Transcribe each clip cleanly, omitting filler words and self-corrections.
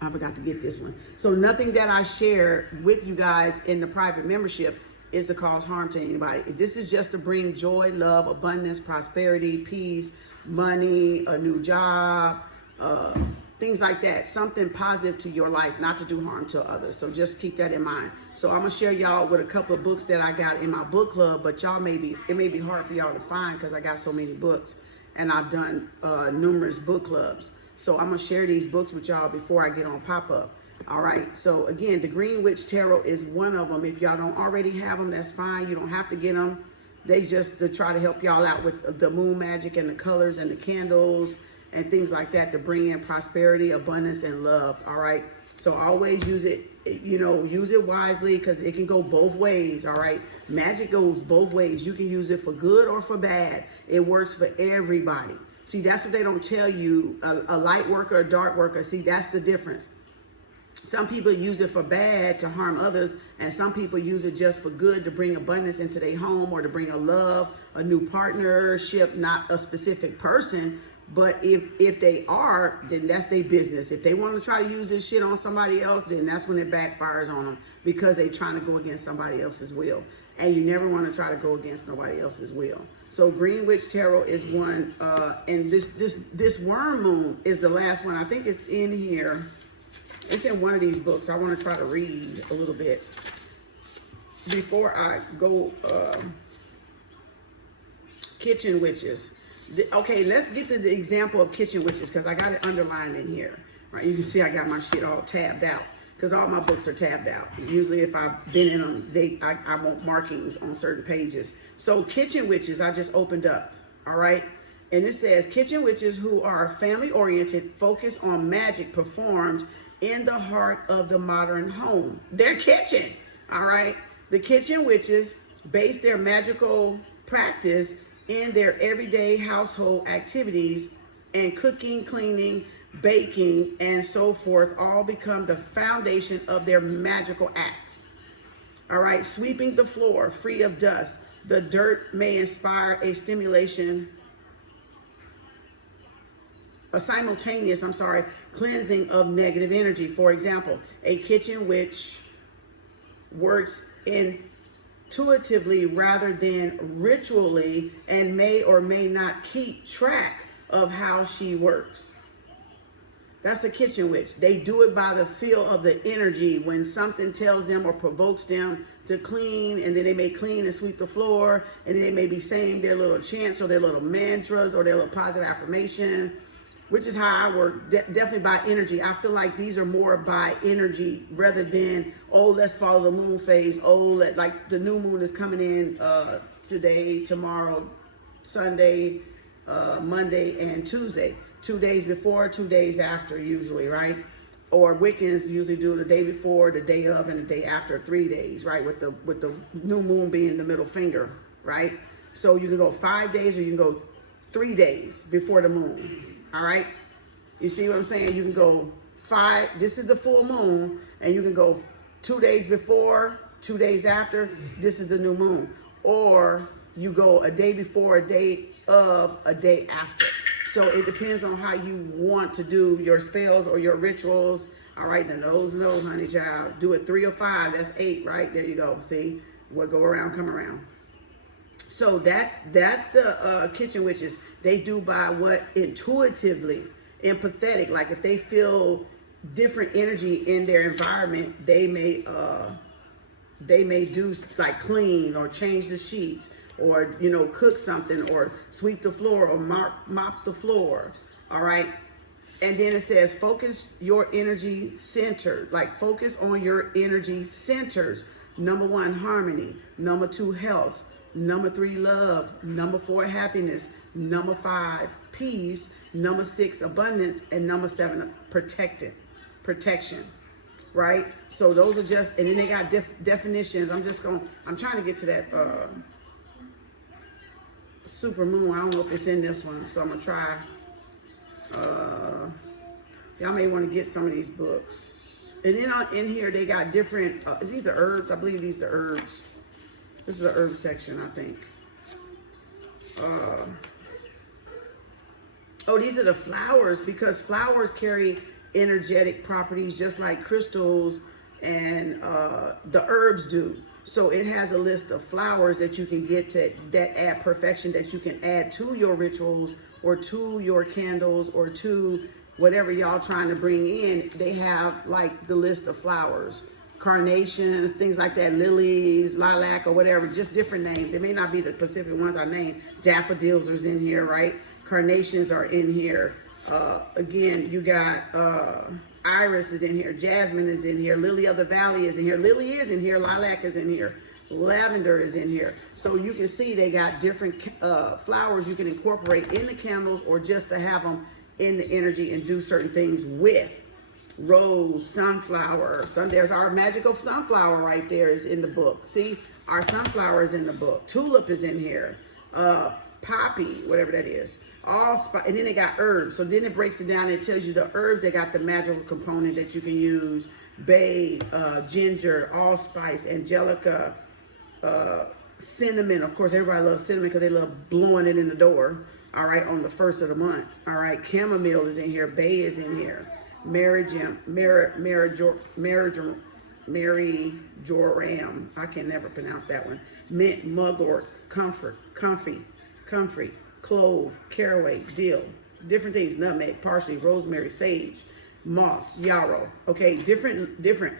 I forgot to get this one. So nothing that I share with you guys in the private membership is to cause harm to anybody. This is just to bring joy, love, abundance, prosperity, peace, money, a new job, things like that. Something positive to your life, not to do harm to others. So just keep that in mind. So I'm gonna share y'all with a couple of books that I got in my book club, but y'all it may be hard for y'all to find because I got so many books and I've done numerous book clubs. So I'm gonna share these books with y'all before I get on pop-up. All right, so again, the Green Witch Tarot is one of them. If y'all don't already have them, that's fine. You don't have to get them. They just to try to help y'all out with the moon magic and the colors and the candles and things like that to bring in prosperity, abundance, and love. All right, so always use it, you know, use it wisely because it can go both ways. All right, magic goes both ways. You can use it for good or for bad. It works for everybody. See, that's what they don't tell you. A light worker, a dark worker. See, that's the difference. Some people use it for bad to harm others, and some people use it just for good to bring abundance into their home or to bring a love, a new partnership, not a specific person. But if they are, then that's their business. If they want to try to use this shit on somebody else, then that's when it backfires on them because they're trying to go against somebody else's will. And you never want to try to go against nobody else's will. So Green Witch Tarot is one, and this Worm Moon is the last one. I think it's in here. It's in one of these books. I want to try to read a little bit before I go. Kitchen Witches. Okay, let's get to the example of Kitchen Witches because I got it underlined in here. Right, you can see I got my shit all tabbed out because all my books are tabbed out. Usually if I've been in them, I want markings on certain pages. So Kitchen Witches, I just opened up, all right? And it says, Kitchen Witches who are family-oriented, focus on magic performed in the heart of the modern home. Their kitchen, all right? The Kitchen Witches base their magical practice in their everyday household activities, and cooking, cleaning, baking, and so forth all become the foundation of their magical acts. All right, sweeping the floor free of dust. The dirt may inspire a simultaneous cleansing of negative energy. For example, a kitchen witch works intuitively rather than ritually and may or may not keep track of how she works. That's a kitchen witch. They do it by the feel of the energy when something tells them or provokes them to clean, and then they may clean and sweep the floor, and then they may be saying their little chants or their little mantras or their little positive affirmation, which is how I work, definitely by energy. I feel like these are more by energy rather than, oh, let's follow the moon phase. Oh, like the new moon is coming in today, tomorrow, Sunday, Monday, and Tuesday. 2 days before, 2 days after usually, right? Or Wiccans usually do the day before, the day of, and the day after, 3 days, right? With the new moon being the middle finger, right? So you can go 5 days or you can go 3 days before the moon. All right, you see what I'm saying? You can go this is the full moon, and you can go 2 days before, 2 days after, this is the new moon. Or you go a day before, a day of, a day after. So it depends on how you want to do your spells or your rituals. All right, then those, honey child. Do it 3 or 5, that's 8, right? There you go, see? What go around, come around. So that's the kitchen witches. They do by what intuitively, empathetic. Like if they feel different energy in their environment, they may do like clean or change the sheets or cook something or sweep the floor or mop the floor. All right. And then it says focus your energy centered. Like focus on your energy centers. Number 1, harmony. Number 2, health. Number 3, love. Number 4, happiness. Number 5, peace. Number 6, abundance. And number 7, protection. Right? So those are just, and then they got definitions. I'm trying to get to that SuperMoon. I don't know if it's in this one, so I'm gonna try. Y'all may want to get some of these books. And then in here they got different, is these the herbs? I believe these are the herbs. This is the herb section, I think. Oh, these are the flowers, because flowers carry energetic properties, just like crystals and the herbs do. So it has a list of flowers that you can get that add perfection, that you can add to your rituals or to your candles or to whatever y'all trying to bring in. They have like the list of flowers, carnations, things like that, lilies, lilac, or whatever, just different names. It may not be the specific ones I named. Daffodils are in here, right? Carnations are in here. Again, you got iris is in here, jasmine is in here, lily of the valley is in here, lily is in here, lilac is in here, lavender is in here. So you can see they got different flowers you can incorporate in the candles, or just to have them in the energy and do certain things with. Rose, sunflower, there's our magical sunflower right there is in the book. See, our sunflower is in the book. Tulip is in here. Poppy, whatever that is. And then they got herbs. So then it breaks it down and it tells you the herbs. They got the magical component that you can use. Bay, ginger, allspice, angelica, cinnamon. Of course, everybody loves cinnamon because they love blowing it in the door. All right, on the 1st of the month. All right, chamomile is in here. Bay is in here. Marjoram. I can never pronounce that one. Mint, mugwort, comfrey, clove, caraway, dill, different things, nutmeg, parsley, rosemary, sage, moss, yarrow. Okay, different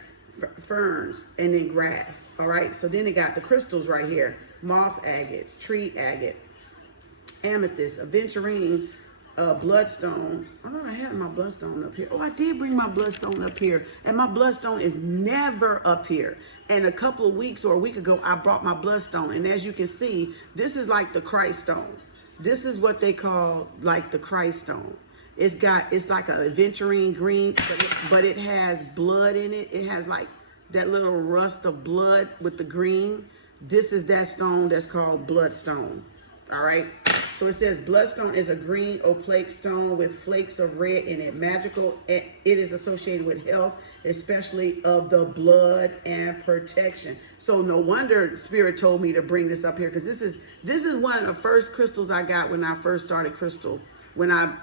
ferns, and then grass. All right, so then they got the crystals right here: moss agate, tree agate, amethyst, aventurine, bloodstone. I don't have my bloodstone up here. Oh, I did bring my bloodstone up here, and my bloodstone is never up here. And a couple of weeks or a week ago, I brought my bloodstone, and as you can see, this is like the Christ stone. This is what they call like the Christ stone. It's like a aventurine green, but it has blood in it. It has like that little rust of blood with the green. This is that stone that's called bloodstone. All right. So it says bloodstone is a green opaque stone with flakes of red in it. Magical. It is associated with health, especially of the blood, and protection. So no wonder Spirit told me to bring this up here, because this is one of the first crystals I got when I first started crystal. When I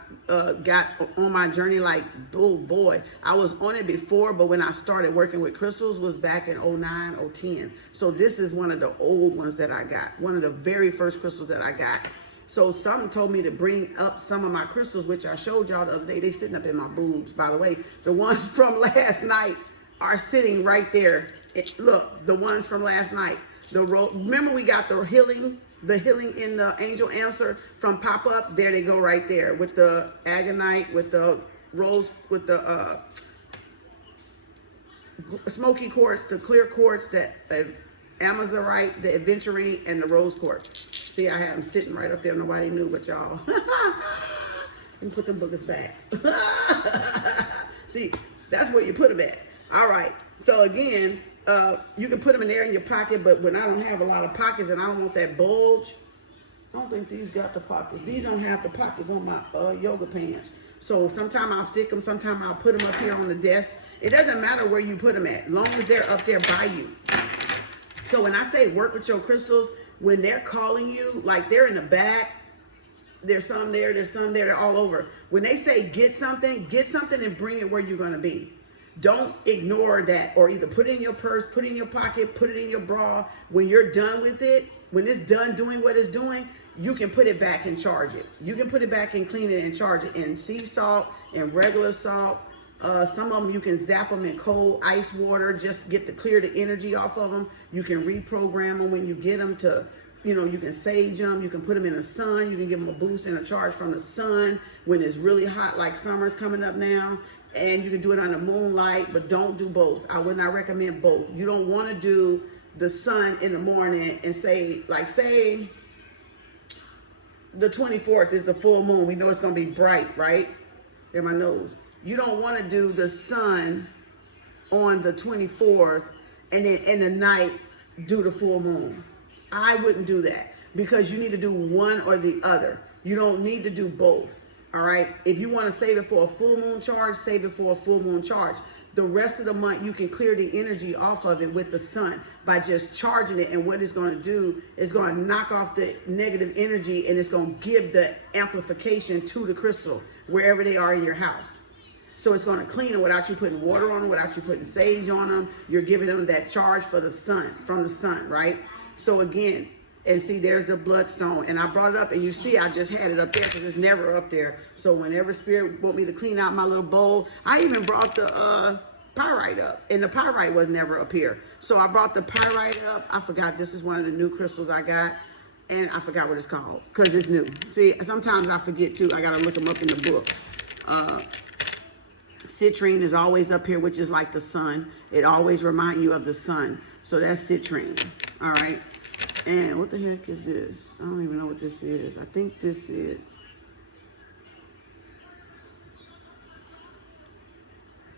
got on my journey, like, oh boy, I was on it before, but when I started working with crystals was back in 09, 010. So this is one of the old ones that I got, one of the very first crystals that I got. So something told me to bring up some of my crystals, which I showed y'all the other day. They sitting up in my boobs, by the way. The ones from last night are sitting right there. Look, the ones from last night. Remember we got the healing in the angel answer from pop-up. There they go right there with the agonite, with the rose, with the smoky quartz, the clear quartz, the amazonite, the aventurine, and the rose quartz. See, I had them sitting right up there. Nobody knew but y'all. And put them boogers back. See, that's where you put them at. All right. So again, you can put them in there in your pocket, but when I don't have a lot of pockets and I don't want that bulge, I don't think these got the pockets. These don't have the pockets on my yoga pants. So sometime I'll stick them, sometime I'll put them up here on the desk. It doesn't matter where you put them at, as long as they're up there by you. So when I say work with your crystals, when they're calling you, like they're in the back, there's some there, they're all over. When they say get something and bring it where you're gonna be. Don't ignore that, or either put it in your purse, put it in your pocket, put it in your bra. When you're done with it, when it's done doing what it's doing, you can put it back and charge it. You can put it back and clean it and charge it in sea salt and regular salt. Some of them you can zap them in cold ice water just to get clear the energy off of them. You can reprogram them when you get them to, you can sage them. You can put them in the sun. You can give them a boost and a charge from the sun when it's really hot, like summer's coming up now. And you can do it under moonlight, but don't do both. I would not recommend both. You don't want to do the sun in the morning and say the 24th is the full moon. We know it's going to be bright, right? There, my nose. You don't want to do the sun on the 24th and then in the night do the full moon. I wouldn't do that, because you need to do one or the other. You don't need to do both. All right. If you want to save it for a full moon charge, save it for a full moon charge. The rest of the month, you can clear the energy off of it with the sun by just charging it. And what it's going to do is going to knock off the negative energy, and it's going to give the amplification to the crystal wherever they are in your house. So it's going to clean them without you putting water on them, without you putting sage on them. You're giving them that charge for the sun, from the sun, right? So again, and see, there's the bloodstone. And I brought it up, and you see I just had it up there because it's never up there. So whenever Spirit want me to clean out my little bowl, I even brought the pyrite up, and the pyrite was never up here. So I brought the pyrite up. I forgot this is one of the new crystals I got, and I forgot what it's called because it's new. See, sometimes I forget too. I got to look them up in the book. Citrine is always up here, which is like the sun. It always reminds you of the sun. So that's citrine. All right. And what the heck is this? I don't even know what this is. I think this is...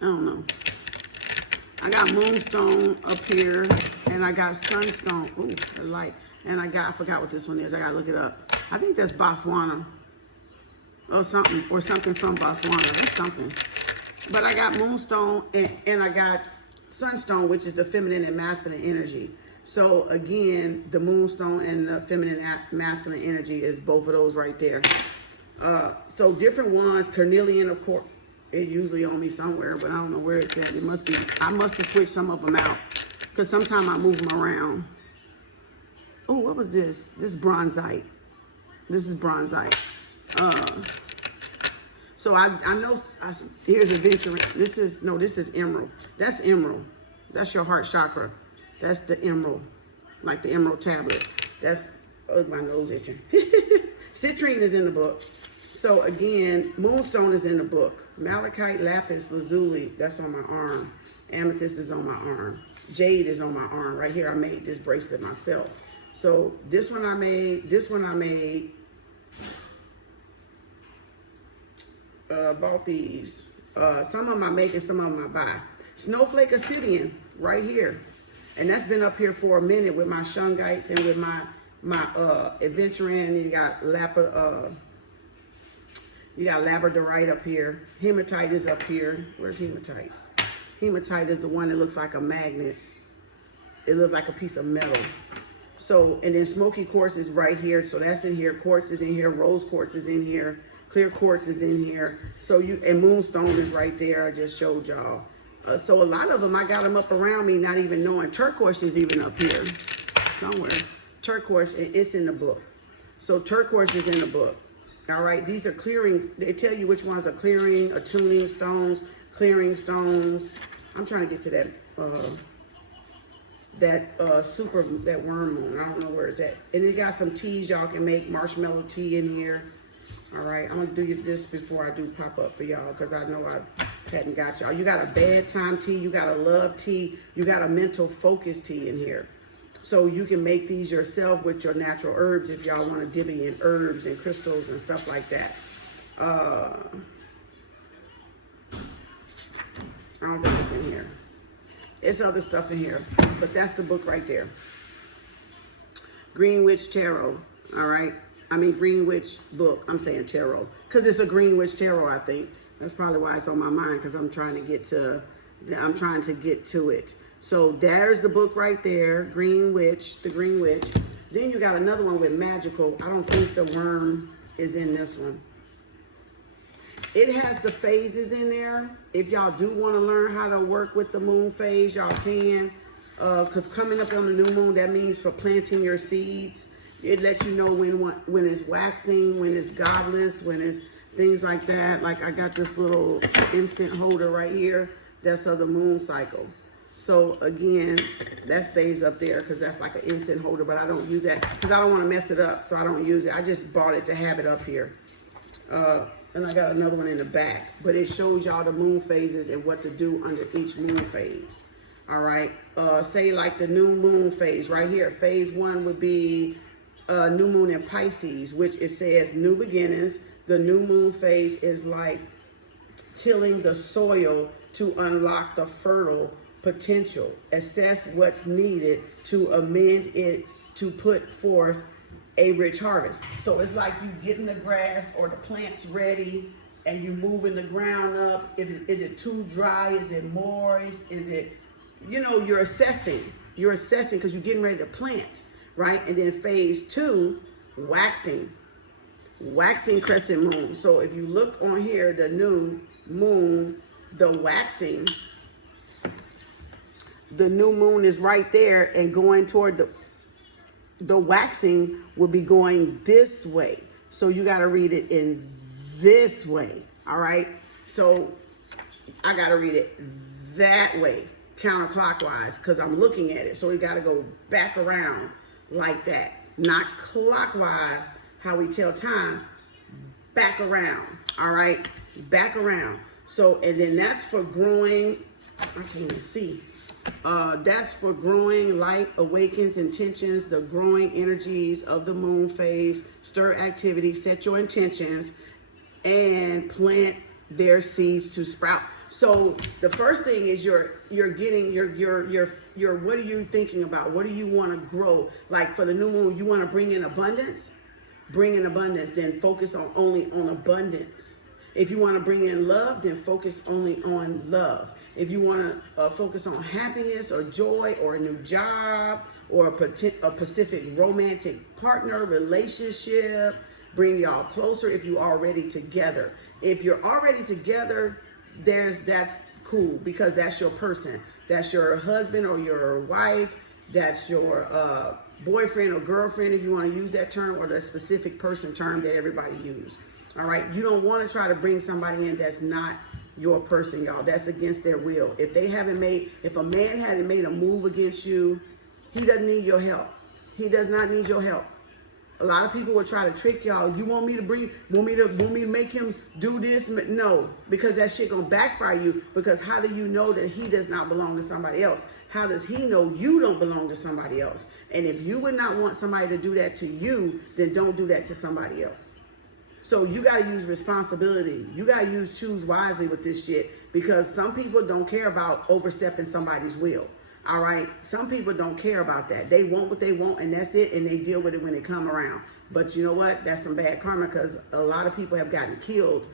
I don't know. I got moonstone up here, and I got sunstone. Ooh, the light. And I forgot what this one is. I gotta look it up. I think that's Botswana. Or something from Botswana. That's something. But I got moonstone, and I got sunstone, which is the feminine and masculine energy. So again, the moonstone and the feminine masculine energy is both of those right there. So different ones, carnelian, of course, it usually on me somewhere, but I don't know where it's at. It must be, I must have switched some of them out because sometimes I move them around. Oh, what was this? This is bronzite. This is bronzite. So I know, here's adventure. This is emerald. That's emerald. That's your heart chakra. That's the emerald, like the emerald tablet. That's, oh, my nose itching. Citrine is in the book. So again, moonstone is in the book. Malachite, lapis, lazuli, that's on my arm. Amethyst is on my arm. Jade is on my arm. Right here, I made this bracelet myself. So this one I made, bought these. Some of them I make and some of them I buy. Snowflake obsidian, right here. And that's been up here for a minute with my shungites and with my adventuring. You got labradorite up here. Hematite is up here. Where's hematite? Hematite is the one that looks like a magnet. It looks like a piece of metal. So, and then smoky quartz is right here. So that's in here. Quartz is in here. Rose quartz is in here. Clear quartz is in here. So and moonstone is right there. I just showed y'all. So a lot of them, I got them up around me, not even knowing. Turquoise is even up here somewhere. Turquoise, it's in the book. So turquoise is in the book. All right, these are clearings. They tell you which ones are clearing, attuning stones, clearing stones. I'm trying to get to that worm moon. I don't know where it's at. And it got some teas y'all can make, marshmallow tea in here. All right, I'm gonna do this before I do pop up for y'all because I know I hadn't got y'all. You got a bedtime tea, you got a love tea, you got a mental focus tea in here. So you can make these yourself with your natural herbs if y'all want to divvy in herbs and crystals and stuff like that. I don't think it's in here. It's other stuff in here, but that's the book right there. Green Witch Tarot, all right? I mean, Green Witch book. I'm saying tarot because it's a Green Witch Tarot, I think. That's probably why it's on my mind because I'm trying to get to it. So there's the book right there, Green Witch, the Green Witch. Then you got another one with magical. I don't think the worm is in this one. It has the phases in there. If y'all do want to learn how to work with the moon phase, y'all can. Because coming up on the new moon, that means for planting your seeds. It lets you know when it's waxing, when it's godless, when it's things like that. Like I got this little incense holder right here. That's of the moon cycle. So again, that stays up there because that's like an incense holder, but I don't use that because I don't want to mess it up. So I don't use it. I just bought it to have it up here. And I got another one in the back, but it shows y'all the moon phases and what to do under each moon phase. All right. Say like the new moon phase right here. Phase 1 would be new moon in Pisces, which it says new beginnings. The new moon phase is like tilling the soil to unlock the fertile potential. Assess what's needed to amend it to put forth a rich harvest. So it's like you getting the grass or the plants ready and you moving the ground up. Is it too dry? Is it moist? Is it, you're assessing because you're getting ready to plant, right? And then phase 2, waxing crescent moon. So if you look on here, the new moon the waxing, the new moon is right there and going toward the waxing will be going this way. So you got to read it in this way. All right. So I got to read it that way, counterclockwise, because I'm looking at it. So we got to go back around like that, not clockwise, how we tell time, back around. All right. Back around. So, and then that's for growing. I can't even see. That's for growing light, awakens intentions, the growing energies of the moon phase, stir activity, set your intentions, and plant their seeds to sprout. So the first thing is you're getting your what are you thinking about? What do you want to grow? Like for the new moon, you want to bring in abundance? Bring in abundance, then focus only on abundance. If you want to bring in love, then focus only on love. If you want to focus on happiness or joy or a new job or a specific romantic partner relationship, bring y'all closer if you're already together. If you're already together, that's cool because that's your person. That's your husband or your wife. That's your boyfriend or girlfriend, if you want to use that term, or the specific person term that everybody use. All right. You don't want to try to bring somebody in that's not your person, y'all. That's against their will. If a man hadn't made a move against you, he doesn't need your help. He does not need your help. A lot of people will try to trick y'all. You want me to make him do this? No, because that shit gonna backfire you. Because how do you know that he does not belong to somebody else? How does he know you don't belong to somebody else? And if you would not want somebody to do that to you, then don't do that to somebody else. So you got to use responsibility. You got to choose wisely with this shit, because some people don't care about overstepping somebody's will. All right. Some people don't care about that. They want what they want and that's it. And they deal with it when they come around. But you know what? That's some bad karma, because a lot of people have gotten killed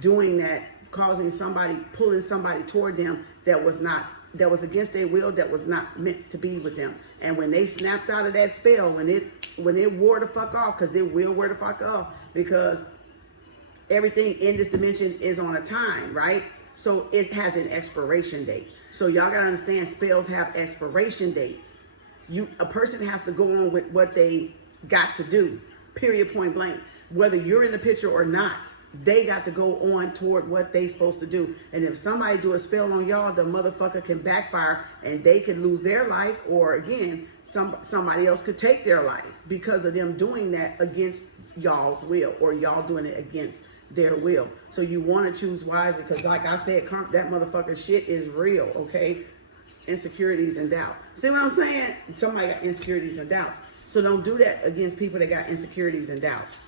doing that, pulling somebody toward them that was against their will, that was not meant to be with them. And when they snapped out of that spell, when it wore the fuck off, because it will wear the fuck off, because everything in this dimension is on a time, right? So it has an expiration date. So y'all gotta understand, spells have expiration dates. A person has to go on with what they got to do, period, point blank. Whether you're in the picture or not, they got to go on toward what they supposed to do. And if somebody do a spell on y'all, the motherfucker can backfire and they could lose their life, or again, somebody else could take their life because of them doing that against y'all's will, or y'all doing it against their will. So you want to choose wisely, because like I said, that motherfucker shit is real, okay? Insecurities and doubt. See what I'm saying? Somebody got insecurities and doubts. So don't do that against people that got insecurities and doubts.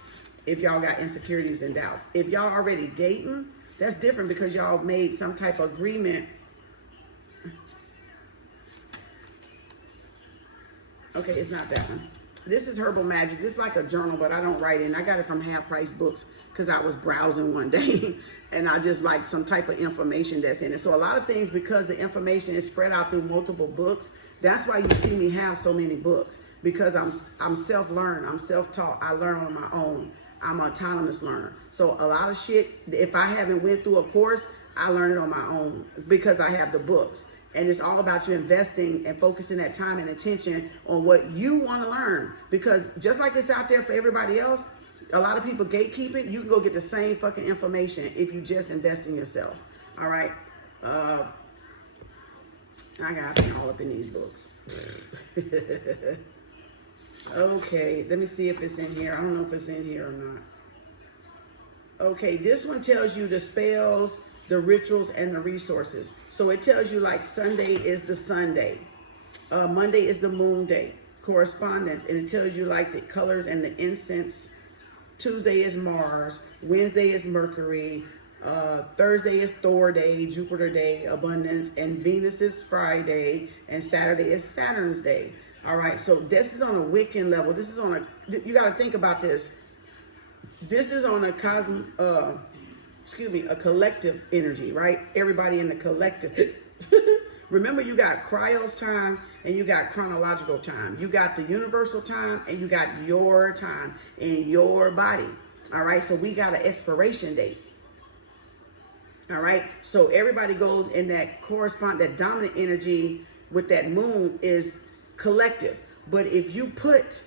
If y'all got insecurities and doubts. If y'all already dating, that's different, because y'all made some type of agreement. Okay, it's not that one. This is Herbal Magic. This is like a journal, but I don't write in. I got it from Half Price Books because I was browsing one day and I just liked some type of information that's in it. So a lot of things, because the information is spread out through multiple books, that's why you see me have so many books, because I'm self-learned. I'm self-taught. I learn on my own. I'm an autonomous learner. So a lot of shit, if I haven't went through a course, I learn it on my own because I have the books. And it's all about you investing and focusing that time and attention on what you want to learn. Because just like it's out there for everybody else, a lot of people gatekeeping, you can go get the same fucking information if you just invest in yourself. All right. I got all up in these books. Okay, let me see if it's in here. I don't know if it's in here or not. Okay, this one tells you the spells, the rituals, and the resources. So it tells you like Sunday is the Sunday. Monday is the moon day. Correspondence. And it tells you like the colors and the incense. Tuesday is Mars. Wednesday is Mercury. Thursday is Thor day, Jupiter day, abundance. And Venus is Friday. And Saturday is Saturn's day. All right. So this is on a Wiccan level. This is on you got to think about this. This is on a a collective energy, right? Everybody in the collective. Remember, you got Cryos time and you got chronological time. You got the universal time and you got your time in your body. All right, so we got an expiration date. All right. So everybody goes in that that dominant energy with that moon is collective. But if you put,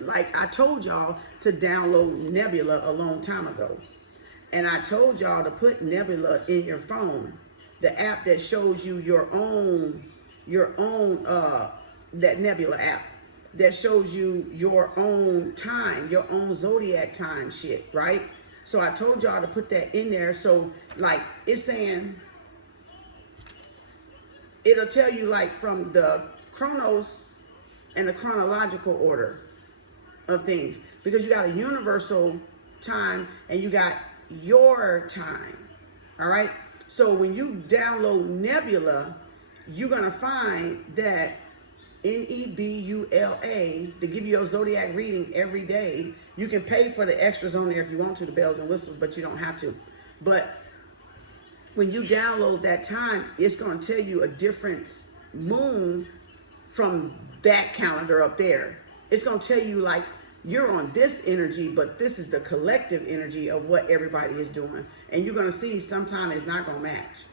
like I told y'all to download Nebula a long time ago, and I told y'all to put Nebula in your phone, the app that shows you your own, that Nebula app that shows you your own time, your own zodiac time shit, right? So I told y'all to put that in there. So like it's saying, it'll tell you like from the chronos and the chronological order of things, because you got a universal time and you got your time. All right. So when you download Nebula, you're going to find that Nebula, to give you your zodiac reading every day. You can pay for the extras on there if you want to, the bells and whistles, but you don't have to. But when you download that time, it's going to tell you a different moon from that calendar up there. It's going to tell you like you're on this energy, but this is the collective energy of what everybody is doing. And you're going to see sometimes it's not going to match.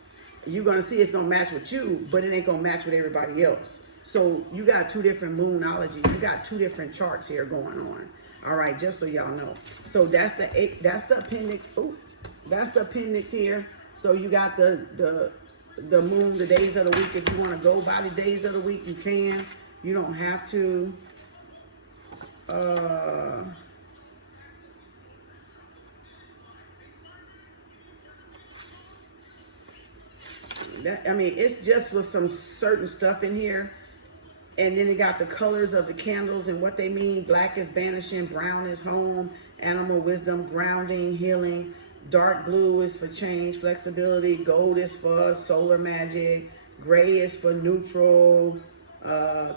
You're going to see it's going to match with you, but it ain't going to match with everybody else. So you got two different moonology. You got two different charts here going on. All right, just so y'all know. So that's the appendix. Oh, that's the appendix here. So you got the moon, the days of the week. If you want to go by the days of the week, you can. You don't have to. I mean, it's just with some certain stuff in here. And then it got the colors of the candles and what they mean. Black is banishing, brown is home, animal wisdom, grounding, healing. Dark blue is for change, flexibility. Gold is for solar magic. Gray is for neutral,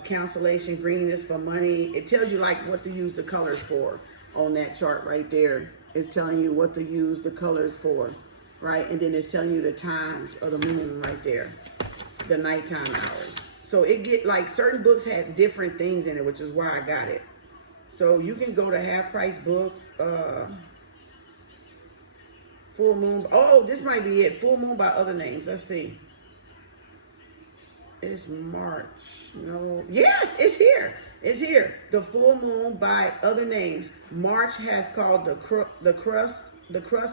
cancellation. Green is for money. It tells you like what to use the colors for on that chart right there. It's telling you what to use the colors for, right? And then it's telling you the times of the moon right there, the nighttime hours. So it get like certain books had different things in it, which is why I got it. So you can go to half price books, full moon. Oh, this might be it. Full moon by other names. Let's see. It's March. No. Yes, it's here. It's here. The full moon by other names. March has called the crust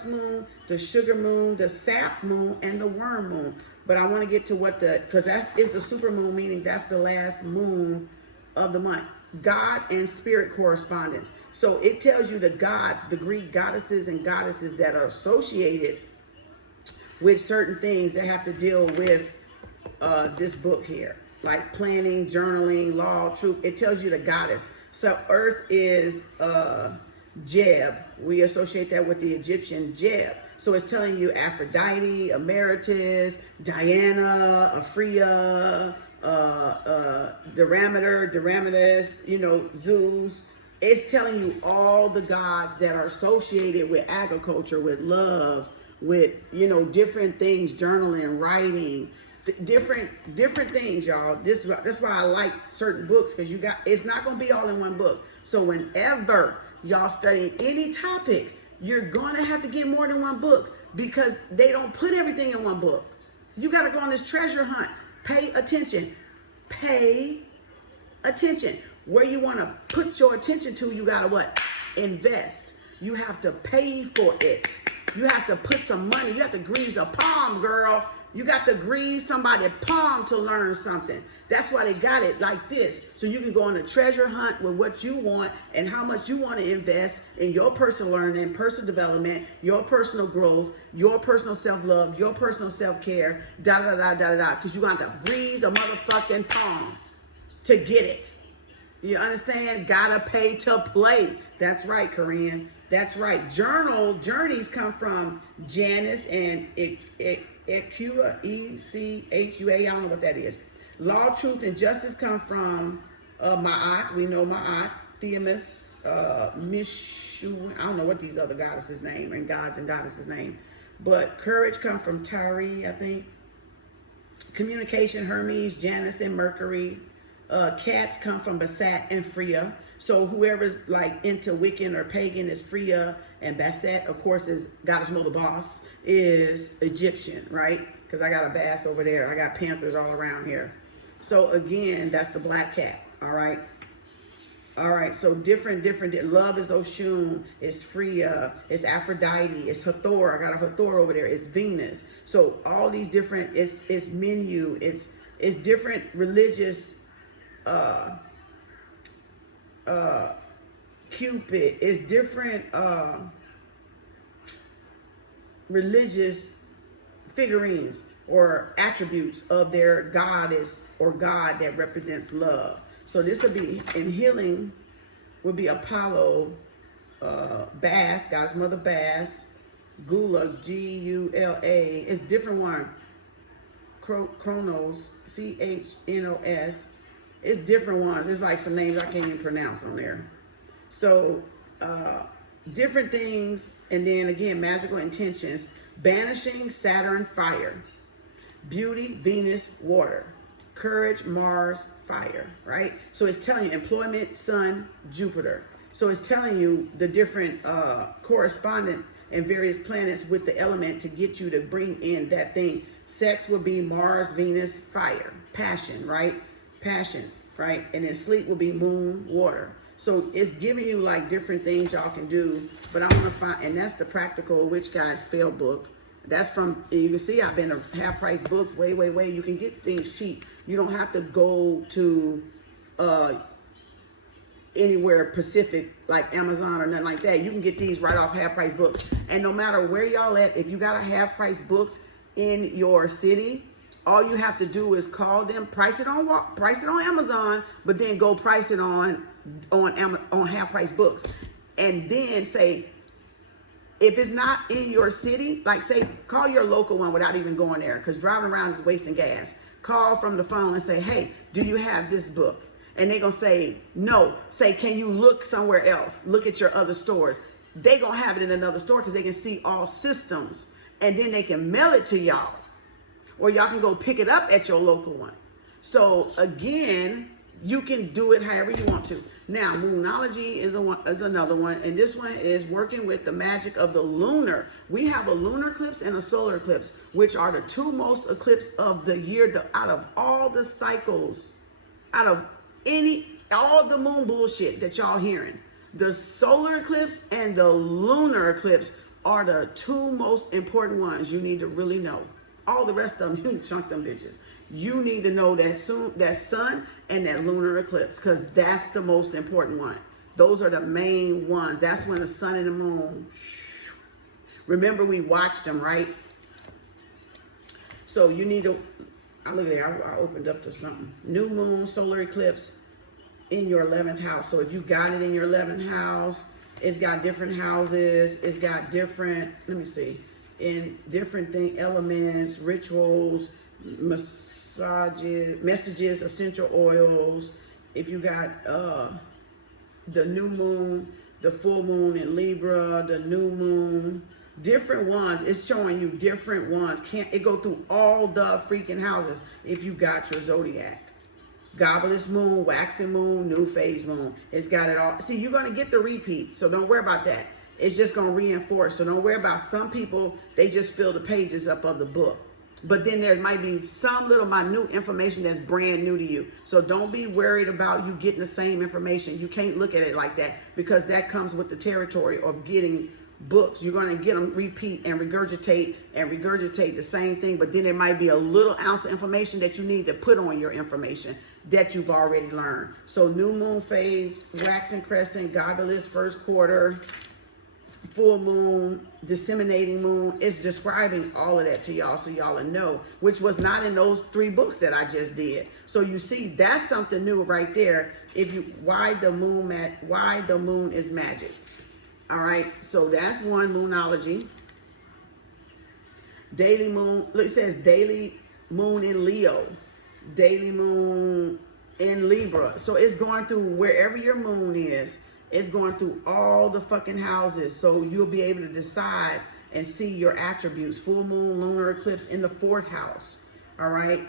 moon, the sugar moon, the sap moon, and the worm moon. But I want to get to what because that is the super moon, meaning that's the last moon of the month. God and spirit correspondence. So it tells you the gods, the Greek goddesses and goddesses that are associated with certain things that have to deal with this book here, like planning, journaling, law, truth. It tells you the goddess. So Earth is Jeb. We associate that with the Egyptian Jeb. So it's telling you Aphrodite, Emeritus, Diana, Aphria, Derametus, you know, Zeus. It's telling you all the gods that are associated with agriculture, with love, with, you know, different things, journaling, writing, different things, y'all. That's why I like certain books, because it's not going to be all in one book. So whenever y'all study any topic, you're going to have to get more than one book, because they don't put everything in one book. You got to go on this treasure hunt. Pay attention. Pay attention. Where you want to put your attention to, you got to what? Invest. You have to pay for it. You have to put some money. You have to grease a palm, girl. You got to grease somebody's palm to learn something. That's why they got it like this. So you can go on a treasure hunt with what you want and how much you want to invest in your personal learning, personal development, your personal growth, your personal self-love, your personal self-care, da-da-da-da-da-da. Because you're going to have to grease a motherfucking palm to get it. You understand? Gotta pay to play. That's right, Korean. That's right. Journeys come from Janice and Ecua, E-C-H-U-A. I don't know what that is. Law, truth, and justice come from Ma'at. We know Ma'at, Themis, Mishu. I don't know what these other goddesses' name and gods and goddesses' name. But courage come from Tari, I think. Communication, Hermes, Janus, and Mercury. Cats come from Bastet and Freya. So whoever's like into Wiccan or pagan is Freya, and Bastet, of course, is Goddess Mother Boss, is Egyptian, right? Because I got a bass over there. I got panthers all around here. So again, that's the black cat, all right? All right, so different, love is Oshun, it's Freya, it's Aphrodite, it's Hathor, I got a Hathor over there, it's Venus. So all these different, it's menu, it's different religious, Cupid, it's different religious figurines or attributes of their goddess or god that represents love. So this would be, in healing, would be Apollo, Bass, God's Mother Bass, Gula, G-U-L-A. It's different one. Chronos, C-H-N-O-S. It's different ones. It's like some names I can't even pronounce on there. So different things. And then again, magical intentions. Banishing, Saturn, fire. Beauty, Venus, water. Courage, Mars, fire, right? So it's telling you employment, Sun, Jupiter. So it's telling you the different correspondent and various planets with the element to get you to bring in that thing. Sex would be Mars, Venus, fire. Passion, right? Passion, right? And then sleep will be moon, water. So it's giving you like different things y'all can do. But I want to find, and that's the Practical Witch Guide spell book. That's from, you can see I've been to half price books, way. You can get things cheap. You don't have to go to anywhere Pacific like Amazon or nothing like that. You can get these right off half price books. And no matter where y'all at, if you got a half price books in your city, all you have to do is call them, price it on Amazon, but then go price it on half price books. And then say, if it's not in your city, like say, call your local one without even going there, because driving around is wasting gas. Call from the phone and say, hey, do you have this book? And they're going to say, no. Say, can you look somewhere else? Look at your other stores. They're going to have it in another store because they can see all systems. And then they can mail it to y'all. Or y'all can go pick it up at your local one. So again, you can do it however you want to. Now, Moonology is another one, and this one is working with the magic of the lunar. We have a lunar eclipse and a solar eclipse, which are the two most eclipse of the year, out of all the cycles, out of all the moon bullshit that y'all hearing. The solar eclipse and the lunar eclipse are the two most important ones you need to really know. All the rest of them, you can chunk them bitches. You need to know that sun and that lunar eclipse, because that's the most important one. Those are the main ones. That's when the sun and the moon. Remember, we watched them, right? So you need to, look at there, I opened up to something. New moon, solar eclipse in your 11th house. So if you got it in your 11th house, it's got different houses. It's got different, let me see. In different elements, rituals, massages, messages, essential oils. If you got the new moon, the full moon in Libra, the new moon, different ones. It's showing you different ones. It go through all the freaking houses if you got your zodiac. Gobbler's moon, waxing moon, new phase moon. It's got it all. See, you're going to get the repeat, so don't worry about that. It's just going to reinforce. So don't worry about some people, they just fill the pages up of the book. But then there might be some little minute information that's brand new to you. So don't be worried about you getting the same information. You can't look at it like that, because that comes with the territory of getting books. You're going to get them repeat and regurgitate the same thing. But then there might be a little ounce of information that you need to put on your information that you've already learned. So new moon phase, waxing crescent, Gobbler's first quarter, full moon, disseminating moon. It's describing all of that to y'all, so y'all will know, which was not in those 3 books that I just did. So you see, that's something new right there. Why the moon is magic. All right, so that's one, Moonology. Daily moon, it says daily moon in Leo, daily moon in Libra. So it's going through wherever your moon is. It's going through all the fucking houses. So you'll be able to decide and see your attributes. Full moon, lunar eclipse in the 4th house. All right.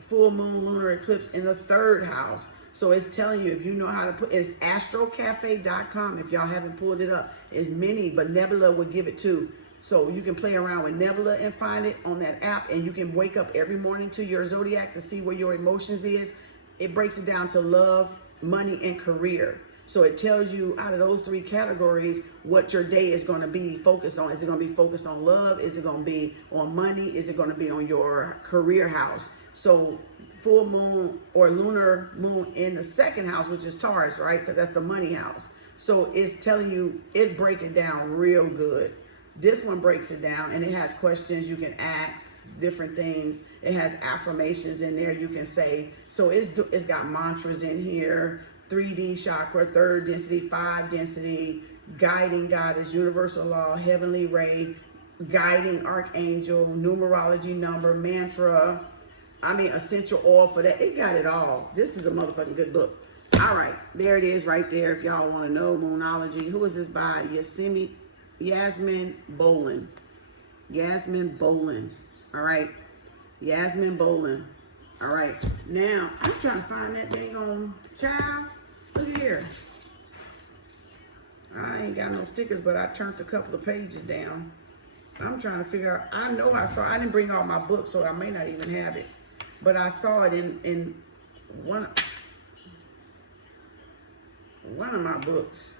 full moon, lunar eclipse in the 3rd house. So it's telling you, if you know how to put, it's astrocafe.com. If y'all haven't pulled it up, it's many, but Nebula will give it too. So you can play around with Nebula and find it on that app, and you can wake up every morning to your zodiac to see where your emotions is. It breaks it down to love, money, and career. So it tells you out of those 3 categories what your day is going to be focused on. Is it going to be focused on love? Is it going to be on money? Is it going to be on your career house? So full moon or lunar moon in the 2nd house, which is Taurus, right? Because that's the money house. So it's telling you, it break it down real good. This one breaks it down, and it has questions you can ask, different things. It has affirmations in there you can say. So it's got mantras in here. 3D chakra, 3rd density, 5 density, guiding goddess, universal law, heavenly ray, guiding archangel, numerology number, mantra. I mean, essential oil for that. It got it all. This is a motherfucking good book. All right, there it is right there. If y'all want to know Moonology. Who is this by? Yasmin Bolin. Yasmin Bolin. All right. Yasmin Bolin. All right. Now, I'm trying to find that dang on child. Look here. I ain't got no stickers, but I turned a couple of pages down. I'm trying to figure out. I know I saw. I didn't bring all my books, so I may not even have it. But I saw it in one of my books.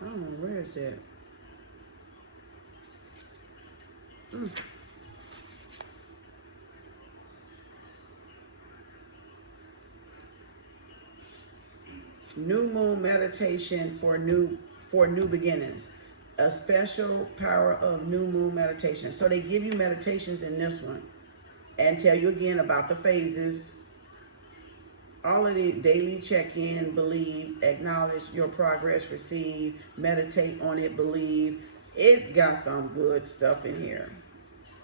I don't know, where is that? New moon meditation for new beginnings. A special power of new moon meditation. So they give you meditations in this one and tell you again about the phases. All of the daily check-in, believe, acknowledge your progress, receive, meditate on it, believe. It got some good stuff in here.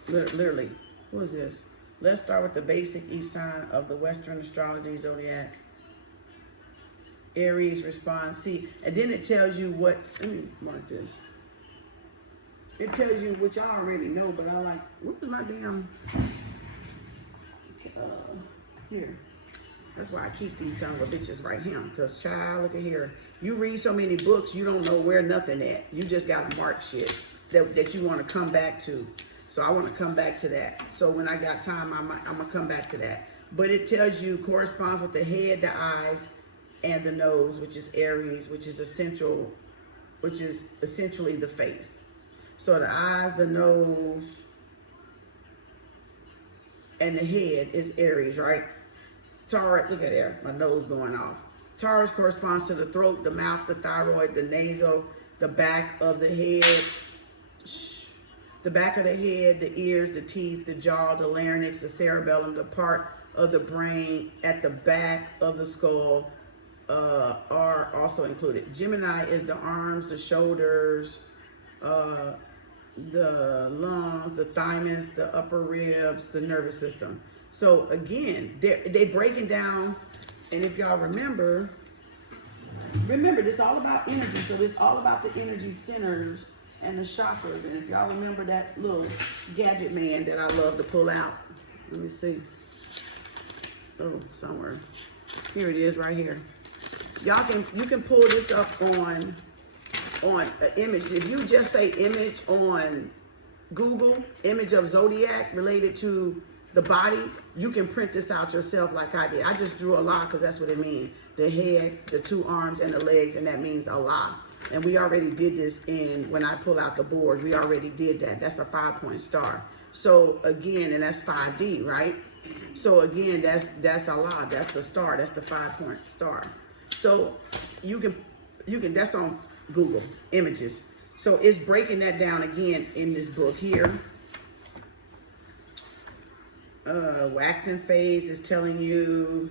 Literally. What is this? Let's start with the basic each sign of the Western astrology zodiac. Aries, response. See, and then it tells you what, let me mark this. It tells you, which I already know, but I like, where's my damn, here. That's why I keep these son of a bitches right here. Because, child, look at here. You read so many books, you don't know where nothing at. You just got to mark shit that you want to come back to. So I want to come back to that. So when I got time, I'm going to come back to that. But it tells you corresponds with the head, the eyes, and the nose, which is Aries, which is essentially the face. So the eyes, the nose, and the head is Aries, right? Taurus, look at there, my nose going off. Taurus corresponds to the throat, the mouth, the thyroid, the nasal, the back of the head, the back of the head, the ears, the teeth, the jaw, the larynx, the cerebellum, the part of the brain at the back of the skull are also included. Gemini is the arms, the shoulders, the lungs, the thymus, the upper ribs, the nervous system. So again, they breaking down, and if y'all remember, this is all about energy. So it's all about the energy centers and the chakras. And if y'all remember that little gadget man that I love to pull out, let me see. Oh, somewhere. Here it is, right here. You can pull this up on an image. If you just say image on Google, image of zodiac related to the body, you can print this out yourself like I did. I just drew Allah because that's what it means. The head, the 2 arms, and the legs, and that means Allah. And we already did this when I pull out the board, we already did that. That's a 5-point star. So again, and that's 5D, right? So again, that's Allah, that's the star, that's the 5-point star. So you can, that's on Google Images. So it's breaking that down again in this book here. Waxing phase is telling you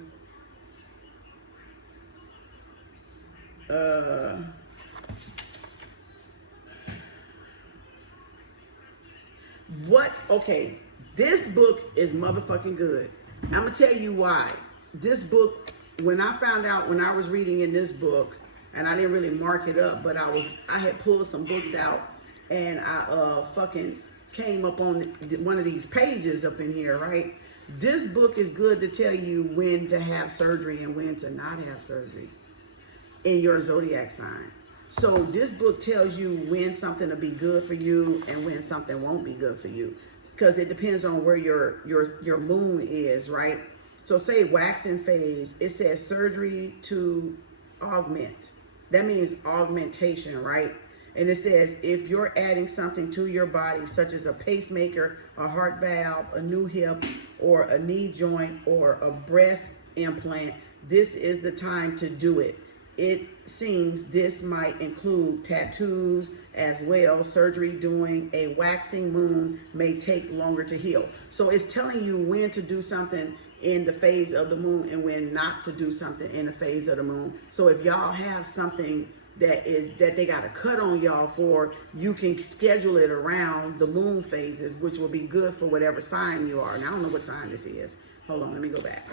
this book is motherfucking good. I'm gonna tell you why. This book when I found out, when I was reading in this book, and I didn't really mark it up, but I had pulled some books out, and I fucking came up on one of these pages up in here, right? This book is good to tell you when to have surgery and when to not have surgery in your zodiac sign. So this book tells you when something will be good for you and when something won't be good for you, because it depends on where your moon is, right? So say waxing phase, it says surgery to augment. That means augmentation, right? And it says if you're adding something to your body, such as a pacemaker, a heart valve, a new hip, or a knee joint, or a breast implant, this is the time to do it. It seems this might include tattoos as well. Surgery during a waxing moon may take longer to heal. So it's telling you when to do something in the phase of the moon and when not to do something in the phase of the moon. So if y'all have something that they got to cut on y'all for, you can schedule it around the moon phases, which will be good for whatever sign you are. And I don't know what sign this is. Hold on, let me go back.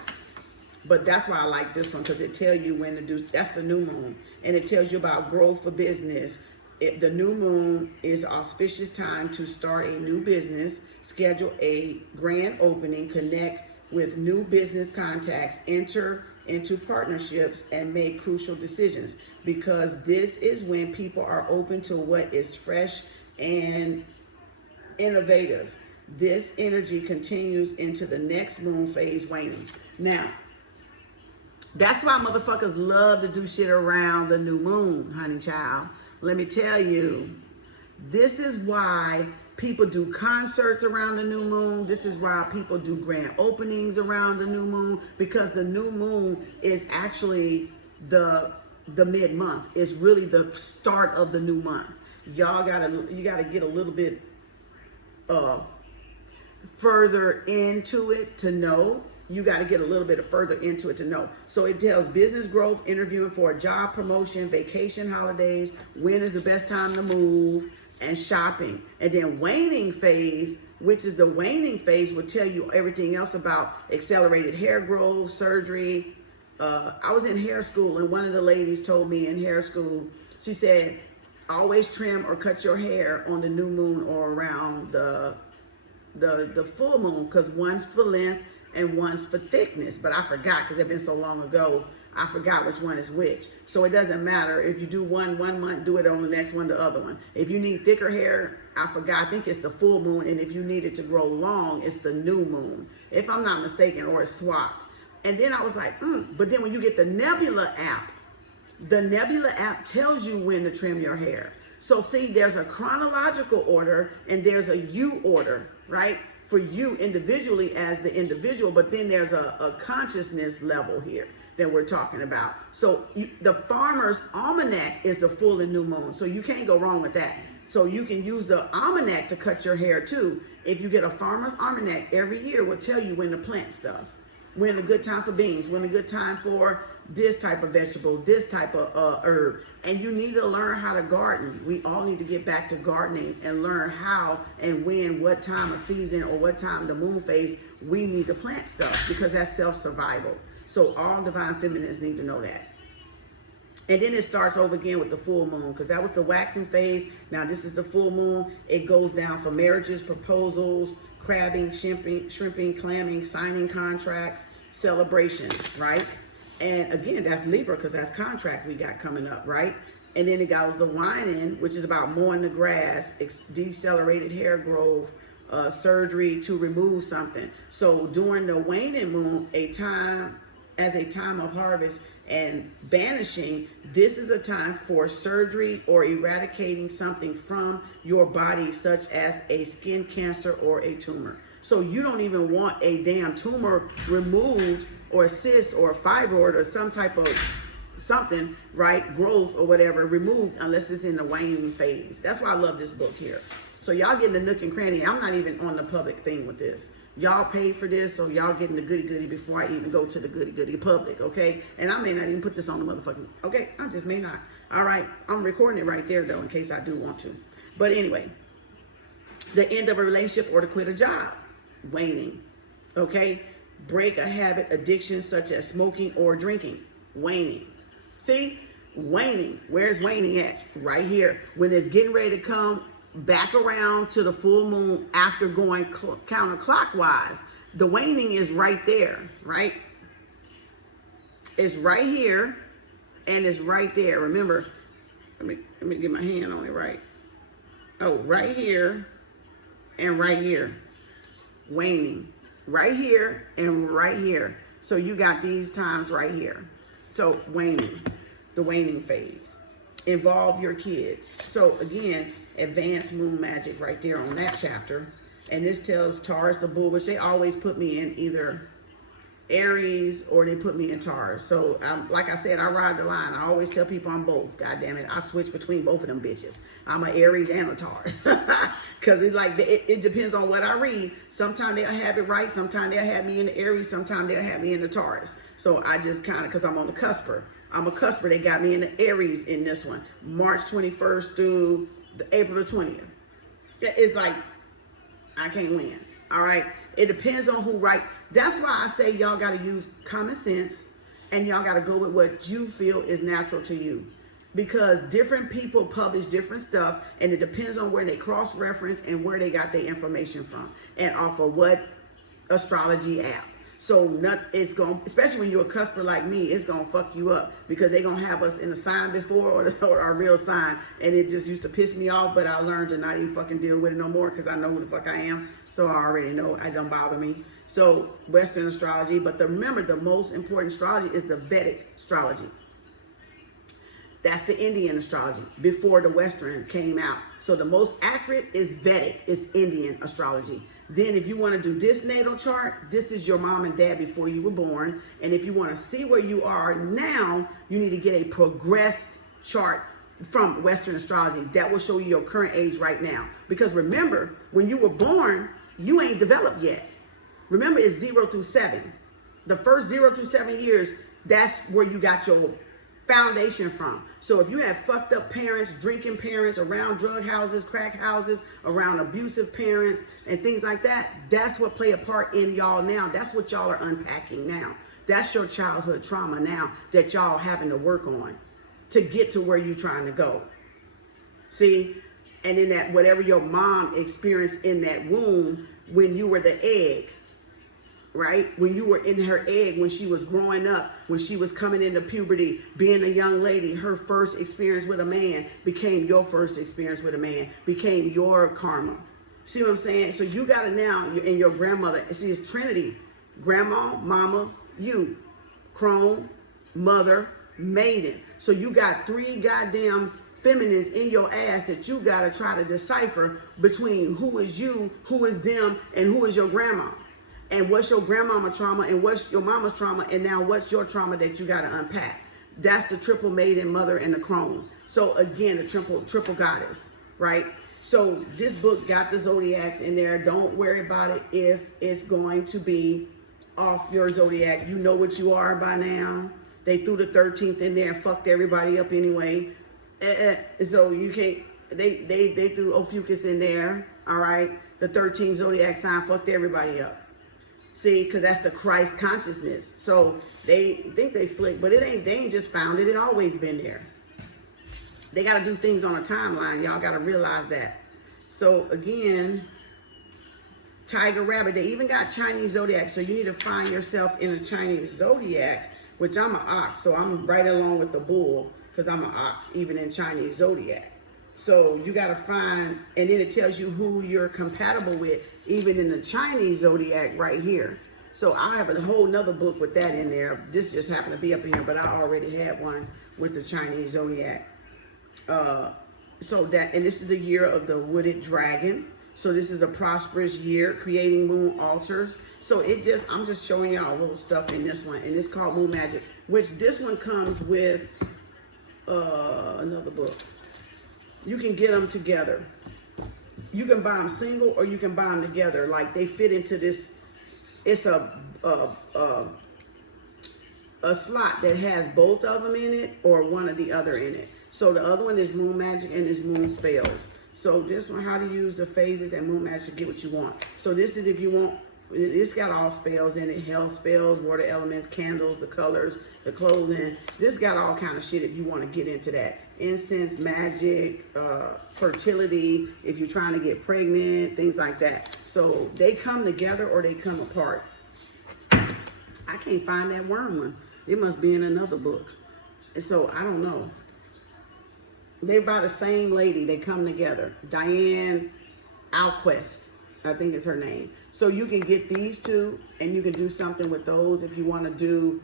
But that's why I like this one, because it tells you when to do, that's the new moon. And it tells you about growth for business. The new moon is auspicious time to start a new business, schedule a grand opening, connect with new business contacts, enter into partnerships, and make crucial decisions, because this is when people are open to what is fresh and innovative. This energy continues into the next moon phase waning. Now, that's why motherfuckers love to do shit around the new moon, honey child. Let me tell you, this is why people do concerts around the new moon. This is why people do grand openings around the new moon, because the new moon is actually the mid-month. It's really the start of the new month. You gotta get a little bit further into it to know. You got to get a little bit further into it to know. So it tells business growth, interviewing for a job promotion, vacation, holidays, when is the best time to move, and shopping. And then waning phase, which is the waning phase, will tell you everything else about accelerated hair growth, surgery. I was in hair school, and one of the ladies told me in hair school, she said, always trim or cut your hair on the new moon or around the full moon, because one's for length and one's for thickness. But I forgot, because it's been so long ago, I forgot which one is which. So it doesn't matter. If you do one month, do it on the next one, the other one. If you need thicker hair, I forgot, I think it's the full moon. And if you need it to grow long, it's the new moon, if I'm not mistaken, or it's swapped. And then I was like, but then when you get the Nebula app, the Nebula app tells you when to trim your hair. So see, there's a chronological order and there's a you order, right? For you individually as the individual, but then there's a consciousness level here that we're talking about. So the Farmer's Almanac is the full and new moon. So you can't go wrong with that. So you can use the almanac to cut your hair too. If you get a Farmer's Almanac every year, will tell you when to plant stuff, when a good time for beans, when a good time for this type of vegetable, this type of herb. And you need to learn how to garden. We all need to get back to gardening and learn how and when, what time of season or what time the moon phase we need to plant stuff, because that's self-survival. So all divine feminines need to know that. And then it starts over again with the full moon, because that was the waxing phase. Now this is the full moon. It goes down for marriages, proposals, crabbing, shrimping, clamming, signing contracts, celebrations, right? And again, that's Libra, because that's contract we got coming up, right? And then it goes the whining, which is about mowing the grass, decelerated hair growth, surgery to remove something. So during the waning moon, a time of harvest and banishing, this is a time for surgery or eradicating something from your body, such as a skin cancer or a tumor. So you don't even want a damn tumor removed, or a cyst or a fibroid or some type of something, right, growth or whatever, removed, unless it's in the waning phase. That's why I love this book here. So y'all getting the nook and cranny. I'm not even on the public thing with this. Y'all paid for this, so y'all getting the goody before I even go to the goody public, okay? And I may not even put this on the motherfucking, okay? I just may not. All right, I'm recording it right there though, in case I do want to. But anyway, the end of a relationship or to quit a job, waning, okay? break a habit, addiction such as smoking or drinking. Waning. See, waning. Where's waning at? Right here. When it's getting ready to come back around to the full moon after going counterclockwise. The waning is right there, right? It's right here and it's right there. Remember, let me get my hand on it right. Oh, right here and right here. Waning. Right here and right here. So you got these times right here. So waning, the waning phase. Involve your kids. So again, advanced moon magic right there on that chapter. And this tells Taurus, the bull, which they always put me in either Aries or they put me in Taurus. So like I said, I ride the line. I always tell people I'm both. God damn it, I switch between both of them bitches. I'm an Aries and a Taurus. Because it's like, it depends on what I read. Sometimes they'll have it right. Sometimes they'll have me in the Aries. Sometimes they'll have me in the Taurus. So I just kind of, because I'm on the cusper. I'm a cusper. They got me in the Aries in this one. March 21st through April the 20th. It's like, I can't win. All right. It depends on who write. That's why I say y'all got to use common sense and y'all got to go with what you feel is natural to you. Because different people publish different stuff and it depends on where they cross-reference and where they got their information from and off of what astrology app. So it's going, especially when you're a cusper like me, it's going to fuck you up because they're going to have us in a sign before or our real sign. And it just used to piss me off, but I learned to not even fucking deal with it no more because I know who the fuck I am. So I already know it don't bother me. So Western astrology, but remember the most important astrology is the Vedic astrology. That's the Indian astrology before the Western came out. So the most accurate is Vedic, is Indian astrology. Then if you want to do this natal chart, this is your mom and dad before you were born. And if you want to see where you are now, you need to get a progressed chart from Western astrology. That will show you your current age right now. Because remember, when you were born, you ain't developed yet. Remember, it's 0 through 7. The first 0 through 7 years, that's where you got your foundation from. So if you have fucked up parents, drinking parents, around drug houses, crack houses, around abusive parents and things like that, that's what play a part in y'all now. That's what y'all are unpacking now. That's your childhood trauma now that y'all having to work on to get to where you're trying to go. See? And then that whatever your mom experienced in that womb when you were the egg, right? When you were in her egg, when she was growing up, when she was coming into puberty, being a young lady, her first experience with a man became your first experience with a man, became your karma. See what I'm saying? So you got to now, and your grandmother, see, it's Trinity, grandma, mama, you, crone, mother, maiden. So you got 3 goddamn feminines in your ass that you got to try to decipher between who is you, who is them, and who is your grandma. And what's your grandmama trauma and what's your mama's trauma and now what's your trauma that you got to unpack. That's the triple maiden, mother, and the crone. So again, the triple goddess, right? So this book got the zodiacs in there. Don't worry about it if it's going to be off your zodiac. You know what you are by now. They threw the 13th in there and fucked everybody up anyway. So you can't, they threw Ophiuchus in there, all right? The 13th zodiac sign fucked everybody up. See, because that's the Christ consciousness. So they think they slick, but they ain't just found it. It always been there. They got to do things on a timeline. Y'all got to realize that. So again, Tiger Rabbit, they even got Chinese zodiac. So you need to find yourself in a Chinese zodiac, which I'm an ox. So I'm right along with the bull because I'm an ox, even in Chinese zodiac. So you got to find, and then it tells you who you're compatible with, even in the Chinese zodiac right here. So I have a whole nother book with that in there. This just happened to be up in here, but I already had one with the Chinese zodiac. So that, and this is the year of the wooded dragon. So this is a prosperous year, creating moon altars. So I'm just showing y'all a little stuff in this one, and it's called Moon Magic, which this one comes with another book. You can get them together. You can buy them single or you can buy them together. Like they fit into this. It's a slot that has both of them in it or one or the other in it. So the other one is Moon Magic and is Moon Spells. So this one, how to use the phases and Moon Magic to get what you want. So this is if you want It's got all spells in it, health spells, water elements, candles, the colors, the clothing. This got all kind of shit if you want to get into that. Incense, magic, fertility, if you're trying to get pregnant, things like that. So they come together or they come apart. I can't find that worm one. It must be in another book. So I don't know. They're by the same lady. They come together. Diane Alquist, I think is her name. So you can get these two and you can do something with those if you want to do,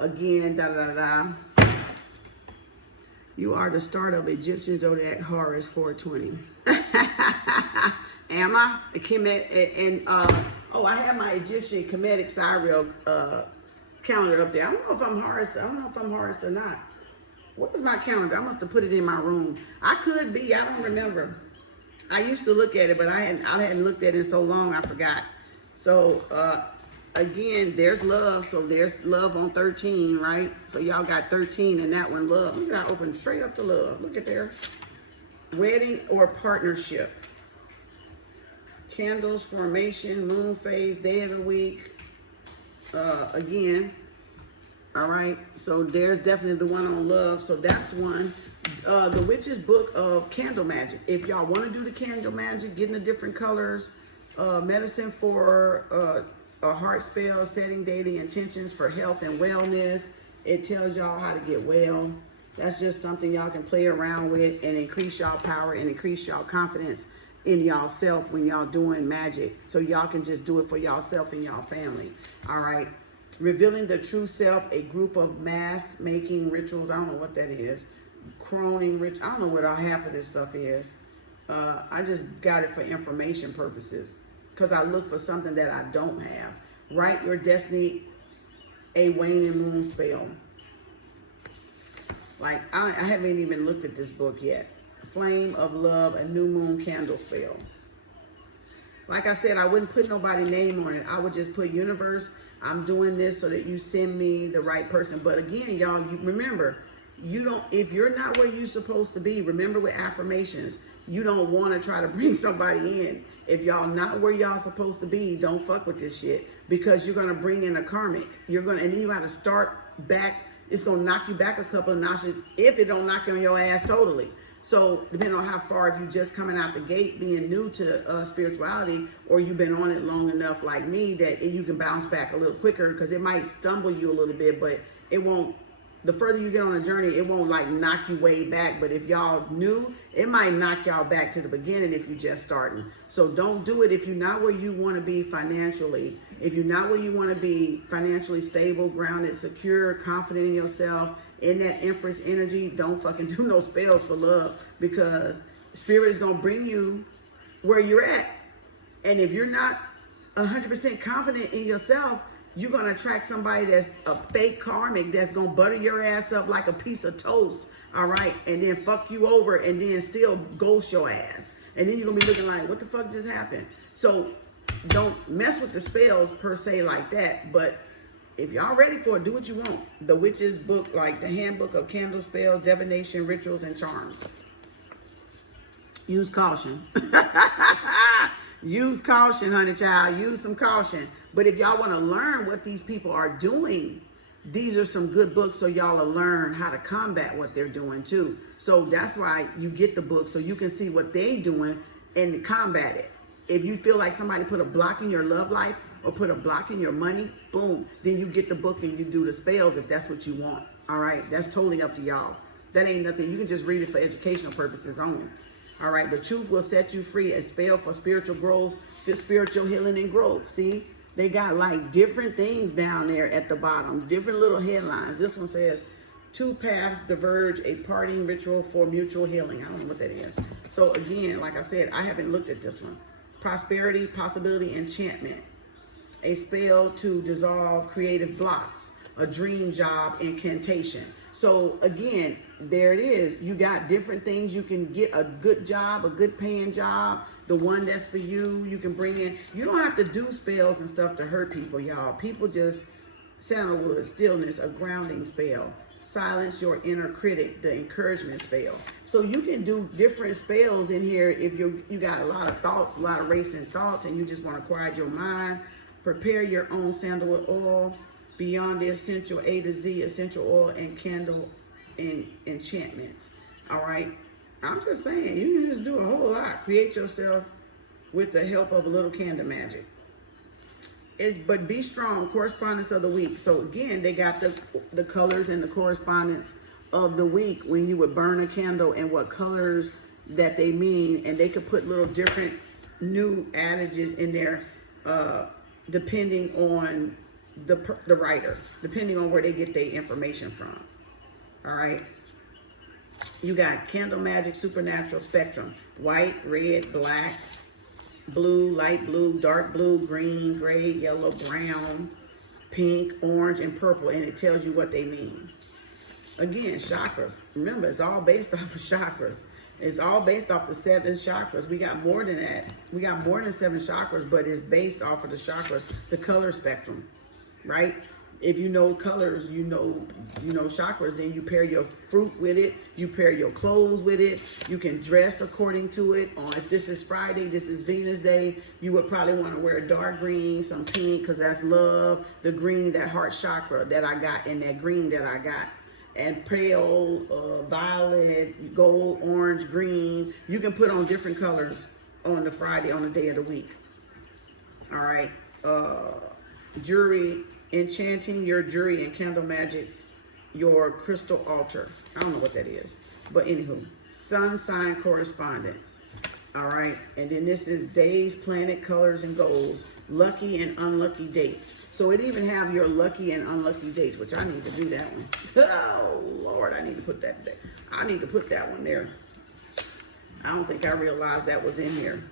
again, You are the start of Egyptian Zodiac Horus 420. Am I? I have my Egyptian Kemetic sidereal calendar up there. I don't know if I'm Horus. I don't know if I'm Horus or not. What is my calendar? I must have put it in my room. I could be. I don't remember. I used to look at it, but I hadn't looked at it in so long, I forgot. So, again, there's love. So there's love on 13, right? So y'all got 13 in that one, love. Look at that, open straight up to love. Look at there. Wedding or partnership. Candles, formation, moon phase, day of the week. Again, all right. So there's definitely the one on love. So that's one. The Witch's Book of Candle Magic. If y'all want to do the candle magic, getting the different colors, medicine for a heart spell, setting daily intentions for health and wellness. It tells y'all how to get well. That's just something y'all can play around with and increase y'all power and increase y'all confidence in y'all self when y'all doing magic. So y'all can just do it for y'all self and y'all family. All right. Revealing the true self, a group of mass making rituals. I don't know what that is. Croning rich. I don't know what half of this stuff is. I just got it for information purposes because I look for something that I don't have. Write your destiny, a waning moon spell. Like I haven't even looked at this book yet. Flame of Love, a new moon candle spell. Like I said, I wouldn't put nobody's name on it. I would just put universe, I'm doing this so that you send me the right person. But again, y'all, you remember, if you're not where you're supposed to be, remember with affirmations, you don't want to try to bring somebody in. If y'all not where y'all supposed to be, don't fuck with this shit because you're going to bring in a karmic. And then you got to start back. It's going to knock you back a couple of notches if it don't knock you on your ass totally. So depending on how far, if you're just coming out the gate being new to spirituality, or you've been on it long enough like me that you can bounce back a little quicker because it might stumble you a little bit, but it won't. The further you get on a journey, it won't like knock you way back. But if y'all new, it might knock y'all back to the beginning if you're just starting. So don't do it if you're not where you want to be financially. If you're not where you want to be financially stable, grounded, secure, confident in yourself, in that Empress energy, don't fucking do no spells for love because Spirit is going to bring you where you're at. And if you're not 100% confident in yourself, you're going to attract somebody that's a fake karmic that's going to butter your ass up like a piece of toast, all right? And then fuck you over and then still ghost your ass. And then you're going to be looking like, what the fuck just happened? So don't mess with the spells per se like that. But if y'all ready for it, do what you want. The Witch's Book, like the Handbook of Candle Spells, Divination, Rituals, and Charms. Use caution. Use caution, honey child. Use some caution. But if y'all want to learn what these people are doing, these are some good books so y'all will learn how to combat what they're doing too. So that's why you get the book so you can see what they're doing and combat it. If you feel like somebody put a block in your love life or put a block in your money, boom, then you get the book and you do the spells if that's what you want. All right, that's totally up to y'all. That ain't nothing. You can just read it for educational purposes only. All right, the truth will set you free. A spell for spiritual growth, for spiritual healing and growth. See, they got like different things down there at the bottom, different little headlines. This one says, 2 paths diverge, a parting ritual for mutual healing. I don't know what that is. So again, like I said, I haven't looked at this one. Prosperity, possibility, enchantment. A spell to dissolve creative blocks. A dream job, incantation. So again, there it is. You got different things. You can get a good job, a good paying job, the one that's for you. You can bring in, you don't have to do spells and stuff to hurt people, y'all. People just, sandalwood, stillness, a grounding spell. silence your inner critic, the encouragement spell. So you can do different spells in here if you got a lot of thoughts, a lot of racing thoughts, and you just want to quiet your mind. Prepare your own sandalwood oil, beyond the essential A to Z essential oil and candle and enchantments. All right, I'm just saying, you can just do a whole lot. Create yourself with the help of a little candle magic. But be strong, correspondence of the week. So again, they got the colors and the correspondence of the week when you would burn a candle and what colors that they mean, and they could put little different new adages in there depending on the writer, depending on where they get their information from. All right, you got candle magic, supernatural spectrum, white, red, black, blue, light blue, dark blue, green, gray, yellow, brown, pink, orange, and purple, and it tells you what they mean. Again, chakras. Remember, it's all based off of chakras. It's all based off the 7 chakras. We got more than that. We got more than 7 chakras, but it's based off of the chakras, the color spectrum, right? If you know colors, you know chakras, then you pair your fruit with it, you pair your clothes with it, you can dress according to it. If this is Friday, this is Venus Day, you would probably want to wear dark green, some pink, because that's love, the green, that heart chakra that I got, and that green that I got, and pale, violet, gold, orange, green. You can put on different colors on the Friday, on the day of the week. All right, jewelry, enchanting your jewelry and candle magic, your crystal altar. I don't know what that is, but anywho, sun sign correspondence. All right, and then this is days, planet, colors, and goals, lucky and unlucky dates. So it even have your lucky and unlucky dates, which I need to do that one. Oh Lord, I need to put that there. I need to put that one there. I don't think I realized that was in here.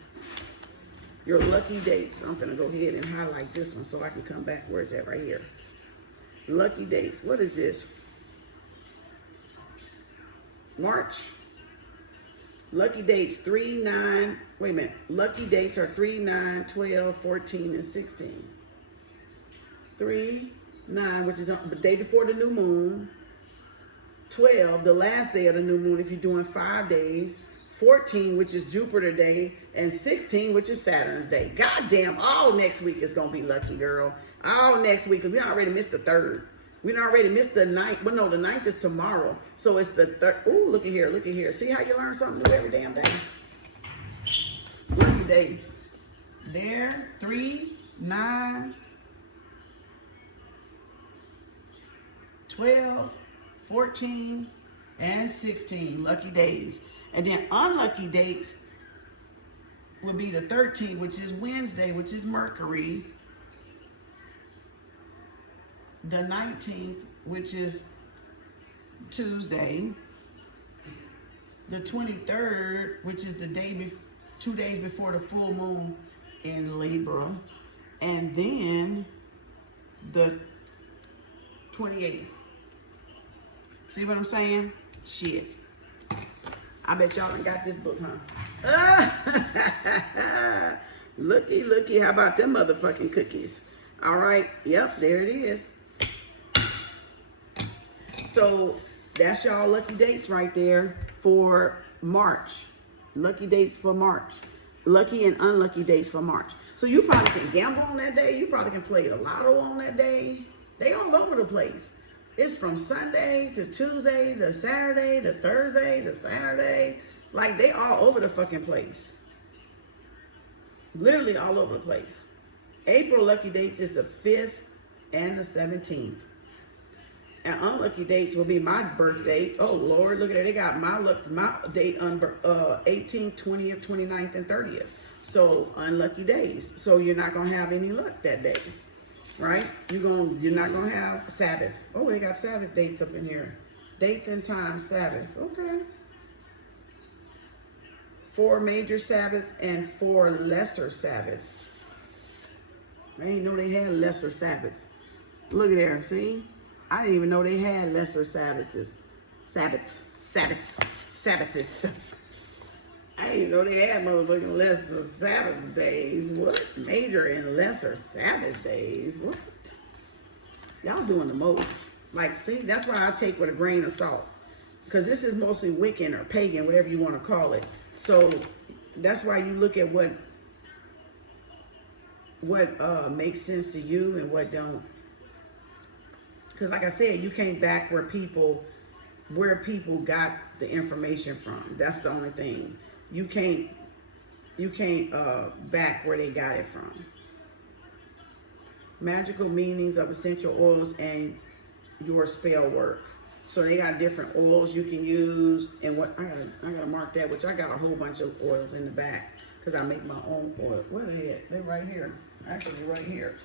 Your lucky dates. I'm gonna go ahead and highlight this one so I can come back where it's at, right here. Lucky dates. What is this? March. Lucky dates 3, 9. Wait a minute. Lucky dates are 3, 9, 12, 14, and 16. 3, 9, which is the day before the new moon. 12, the last day of the new moon if you're doing 5 days. 14, which is Jupiter Day, and 16, which is Saturn's Day. Goddamn, all next week is gonna be lucky, girl. All next week, because we already missed the 3rd. We already missed the 9th. Well, no, the 9th is tomorrow. So it's the 3rd. Ooh, look at here, look at here. See how you learn something new every damn day? Lucky day. There, 3, 9, 12, 14, and 16. Lucky days. And then unlucky dates will be the 13th, which is Wednesday, which is Mercury. The 19th, which is Tuesday. The 23rd, which is the day 2 days before the full moon in Libra. And then the 28th. See what I'm saying? Shit. I bet y'all done got this book, huh? Looky, how about them motherfucking cookies? All right, yep, there it is. So that's y'all lucky dates right there for March. Lucky dates for March. Lucky and unlucky dates for March. So you probably can gamble on that day. You probably can play the lotto on that day. They all over the place. It's from Sunday to Tuesday to Saturday to Thursday to Saturday. Like, they all over the fucking place. Literally all over the place. April lucky dates is the 5th and the 17th. And unlucky dates will be my birthday. Oh, Lord, look at it. They got my date on 18th, 20th, 29th, and 30th. So, unlucky days. So, you're not going to have any luck that day. Right? You're not gonna have Sabbath. Oh, they got Sabbath dates up in here. Dates and times, Sabbath. Okay. 4 major Sabbaths and 4 lesser Sabbaths. I didn't know they had lesser Sabbaths. Look at there, see? I didn't even know they had lesser Sabbaths. Sabbaths. I didn't know they had motherfucking lesser Sabbath days. What? Major and lesser Sabbath days. What? Y'all doing the most. Like, see, that's why I take with a grain of salt. Because this is mostly Wiccan or pagan, whatever you want to call it. So that's why you look at what makes sense to you and what don't. Because like I said, you can't back where people got the information from. That's the only thing. You can't back where they got it from. Magical meanings of essential oils and your spell work. So they got different oils you can use, and what I gotta mark that, which I got a whole bunch of oils in the back because I make my own oil. Where they at? They're right here. Actually, right here.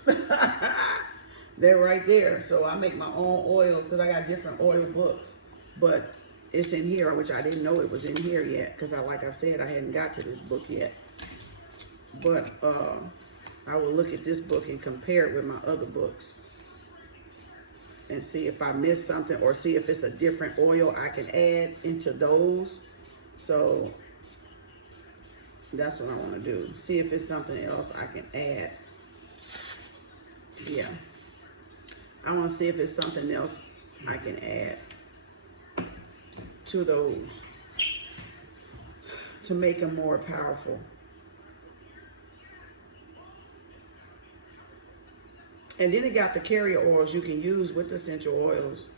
They're right there. So I make my own oils because I got different oil books, but it's in here, which I didn't know it was in here yet because like I said, I hadn't got to this book yet. But I will look at this book and compare it with my other books and see if I missed something or see if it's a different oil I can add into those. So that's what I want to do. See if it's something else I can add. Yeah. I want to see if it's something else I can add to those to make them more powerful. And then it got the carrier oils you can use with the essential oils.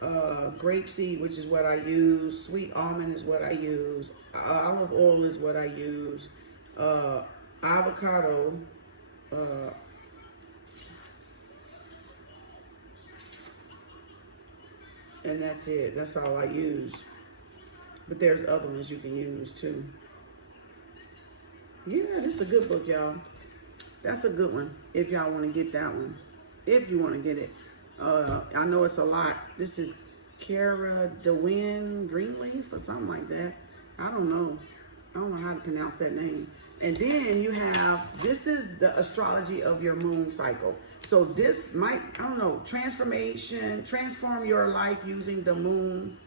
Grapeseed, which is what I use. Sweet almond is what I use. Olive oil is what I use. Avocado. And that's it. That's all I use. But there's other ones you can use too. Yeah, this is a good book, y'all. That's a good one, if y'all want to get that one. If you want to get it. I know it's a lot. This is Cara DeWin Greenleaf or something like that. I don't know. I don't know how to pronounce that name. And then you have, this is the astrology of your moon cycle. So this might, I don't know, transform your life using the moon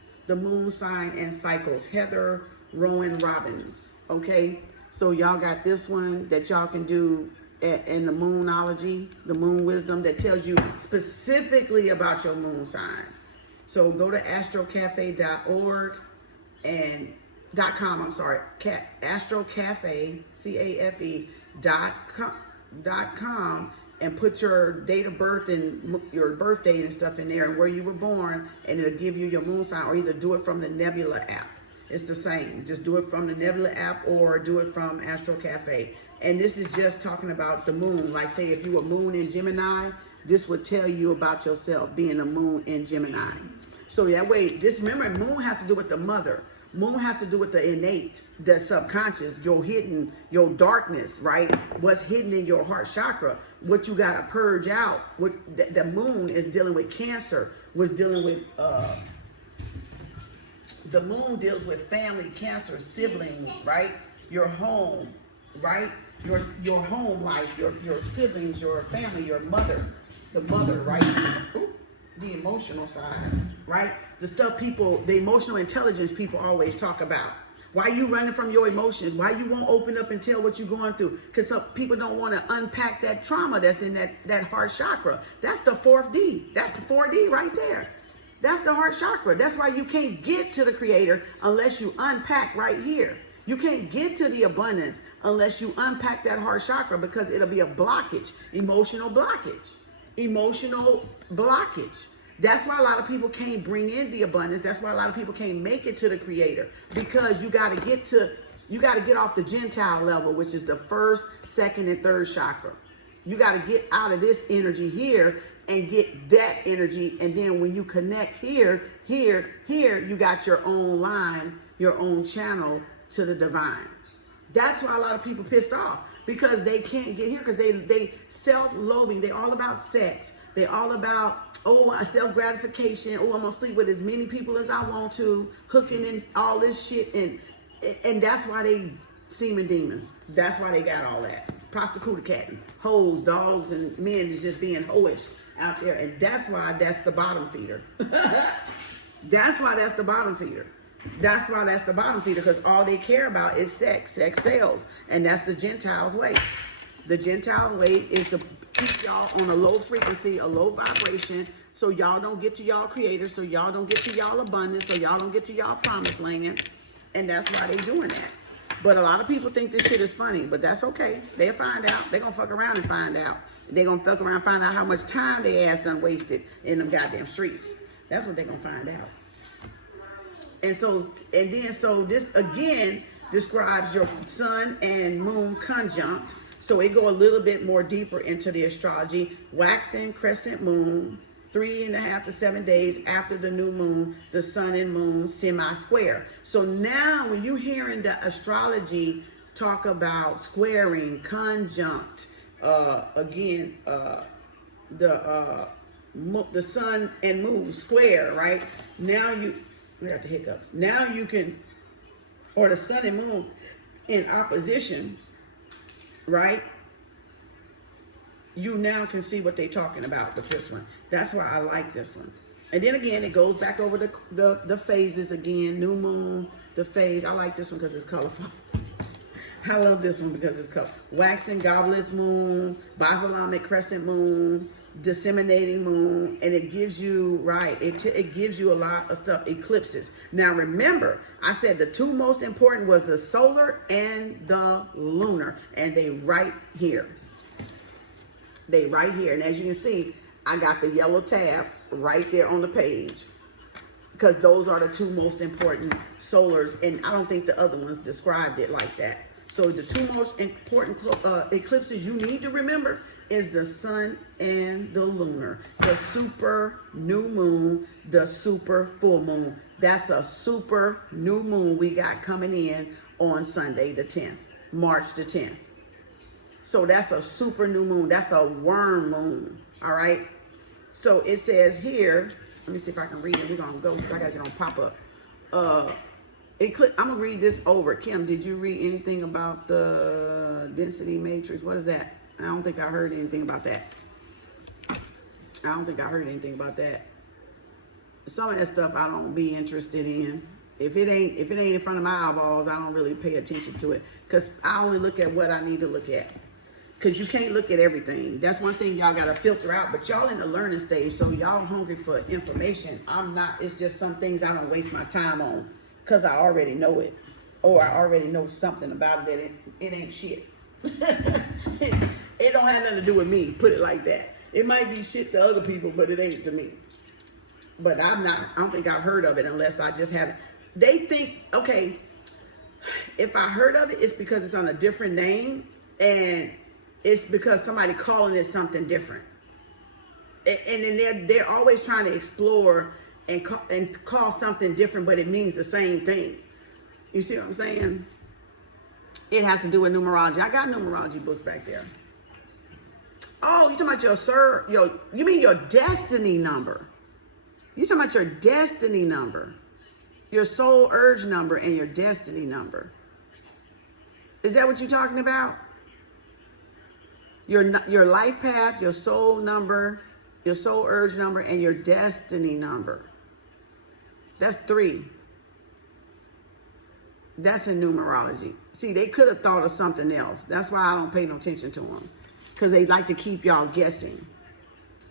sign and cycles. Heather Rowan Robbins. Okay. So y'all got this one that y'all can do in the moonology, the moon wisdom that tells you specifically about your moon sign. So go to astrocafe.org and .com, I'm sorry, astrocafe, CAFE.com, and put your date of birth and your birth date and stuff in there and where you were born, and it'll give you your moon sign, or either do it from the Nebula app. It's the same. Just do it from the Nebula app or do it from Astro Cafe. And this is just talking about the moon. Like say if you were moon in Gemini, this would tell you about yourself being a moon in Gemini. So that way, remember, moon has to do with the mother. Moon has to do with the innate, the subconscious, your hidden, your darkness, right? What's hidden in your heart chakra, what you got to purge out. What the moon is dealing with Cancer, was dealing with, the moon deals with family, Cancer, siblings, right? Your home, right? Your home life, your siblings, your family, your mother, the mother, right? Ooh, the emotional side, right? The stuff the emotional intelligence people always talk about. Why you running from your emotions? Why you won't open up and tell what you're going through? Because some people don't want to unpack that trauma that's in that heart chakra. That's the 4th D. That's the 4D right there. That's the heart chakra. That's why you can't get to the creator unless you unpack right here. You can't get to the abundance unless you unpack that heart chakra, because it'll be a blockage, emotional blockage, That's why a lot of people can't bring in the abundance. That's why a lot of people can't make it to the creator, because you got to get off the Gentile level, which is the 1st, 2nd, and 3rd chakra. You got to get out of this energy here and get that energy. And then when you connect here, you got your own line, your own channel to the divine. That's why a lot of people pissed off, because they can't get here, because they self-loathing. They all about sex. They all about, self-gratification. I'm gonna sleep with as many people as I want to, hooking and all this shit. And that's why they semen demons. That's why they got all that. Prostitute, hoes, dogs, and men is just being hoish out there. And that's why that's the bottom feeder. That's why that's the bottom feeder. That's why that's the bottom feeder, because all they care about is sex. Sex sells. And that's the Gentiles' way. The Gentile way is to keep y'all on a low frequency, a low vibration, so y'all don't get to y'all creator, so y'all don't get to y'all abundance, so y'all don't get to y'all promised land. And that's why they doing that. But a lot of people think this shit is funny, but that's okay. They'll find out. They're gonna fuck around and find out. They're gonna fuck around and find out how much time they ass done wasted in them goddamn streets. That's what they're gonna find out. And so this again describes your sun and moon conjunct. So it go a little bit more deeper into the astrology. Waxing crescent moon, 3.5 to 7 days after the new moon, the sun and moon semi-square. So now when you're hearing the astrology talk about squaring, conjunct, the sun and moon square, right? Now we got the hiccups. Now you can, or the sun and moon in opposition, right? You now can see what they're talking about with this one. That's why I like this one. And then again, it goes back over the phases again. New moon, the phase. I like this one because it's colorful. I love this one because it's colorful. Waxing goblet moon, basilamic crescent moon, disseminating moon, and it gives you, right, it gives you a lot of stuff. Eclipses. Now remember, I said the two most important was the solar and the lunar, and they right here. They right here. And as you can see, I got the yellow tab right there on the page because those are the two most important solars, and I don't think the other ones described it like that. So the two most important eclipses you need to remember is the sun and the lunar, the super new moon, the super full moon. That's a super new moon we got coming in on Sunday the 10th, March the 10th. So that's a super new moon. That's a worm moon, all right? So it says here, let me see if I can read it. We're gonna go, because I gotta get on pop-up. I'm gonna read this over. Kim, did you read anything about the density matrix? What is that? I don't think I heard anything about that. Some of that stuff I don't be interested in. If it ain't in front of my eyeballs, I don't really pay attention to it, because I only look at what I need to look at. Because you can't look at everything. That's one thing y'all got to filter out. But y'all in the learning stage, so y'all hungry for information. I'm not. It's just some things I don't waste my time on because I already know it. Or I already know something about it that it ain't shit. It don't have nothing to do with me, put it like that. It might be shit to other people, but it ain't to me. But I don't think I've heard of it unless I just haven't. They think, okay, if I heard of it, it's because it's on a different name, and it's because somebody calling it something different. And then they're always trying to explore and call something different, but it means the same thing. You see what I'm saying? It has to do with numerology. I got numerology books back there. Oh, you talking about you mean your destiny number. You talking about your destiny number. Your soul urge number and your destiny number. Is that what you're talking about? Your life path, your soul number, your soul urge number, and your destiny number. That's 3. That's in numerology. See, they could have thought of something else. That's why I don't pay no attention to them. Because they like to keep y'all guessing.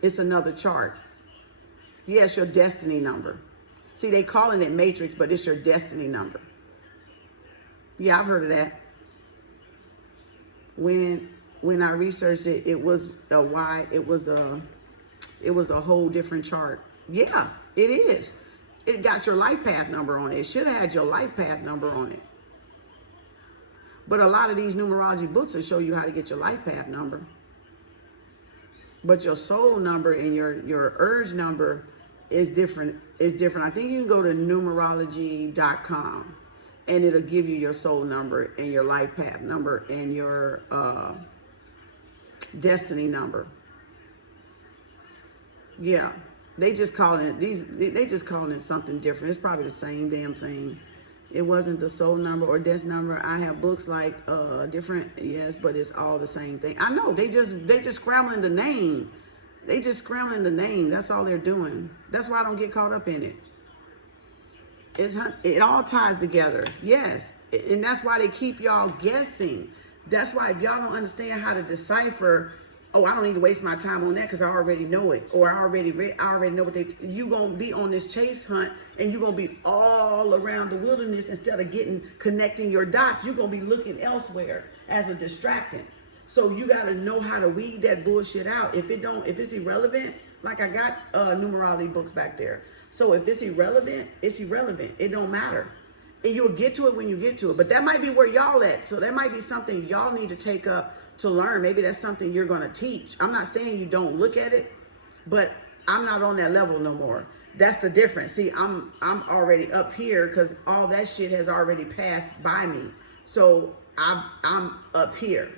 It's another chart. Yes, your destiny number. See, they calling it matrix, but it's your destiny number. Yeah, I've heard of that. When I researched it, it was a whole different chart. Yeah, it is. It got your life path number on it. It should have had your life path number on it. But a lot of these numerology books will show you how to get your life path number. But your soul number and your urge number is different. I think you can go to numerology.com and it'll give you your soul number and your life path number and your destiny number. Yeah, they just calling it something different. It's probably the same damn thing. It wasn't the soul number or death number. I have books like different, yes, but it's all the same thing. I know they just scrambling the name. They just scrambling the name. That's all they're doing. That's why I don't get caught up in it. It all ties together. Yes, and that's why they keep y'all guessing. That's why if y'all don't understand how to decipher oh, I don't need to waste my time on that because I already know it, or I already know what you gonna be on this chase hunt, and you're gonna be all around the wilderness instead of connecting your dots. You're gonna be looking elsewhere as a distractant. So you gotta know how to weed that bullshit out. If it's irrelevant, like I got numerology books back there. So if it's irrelevant, it's irrelevant. It don't matter. And you'll get to it when you get to it. But that might be where y'all at. So that might be something y'all need to take up to learn. Maybe that's something you're going to teach. I'm not saying you don't look at it, but I'm not on that level no more. That's the difference. See, I'm already up here because all that shit has already passed by me. So I'm up here.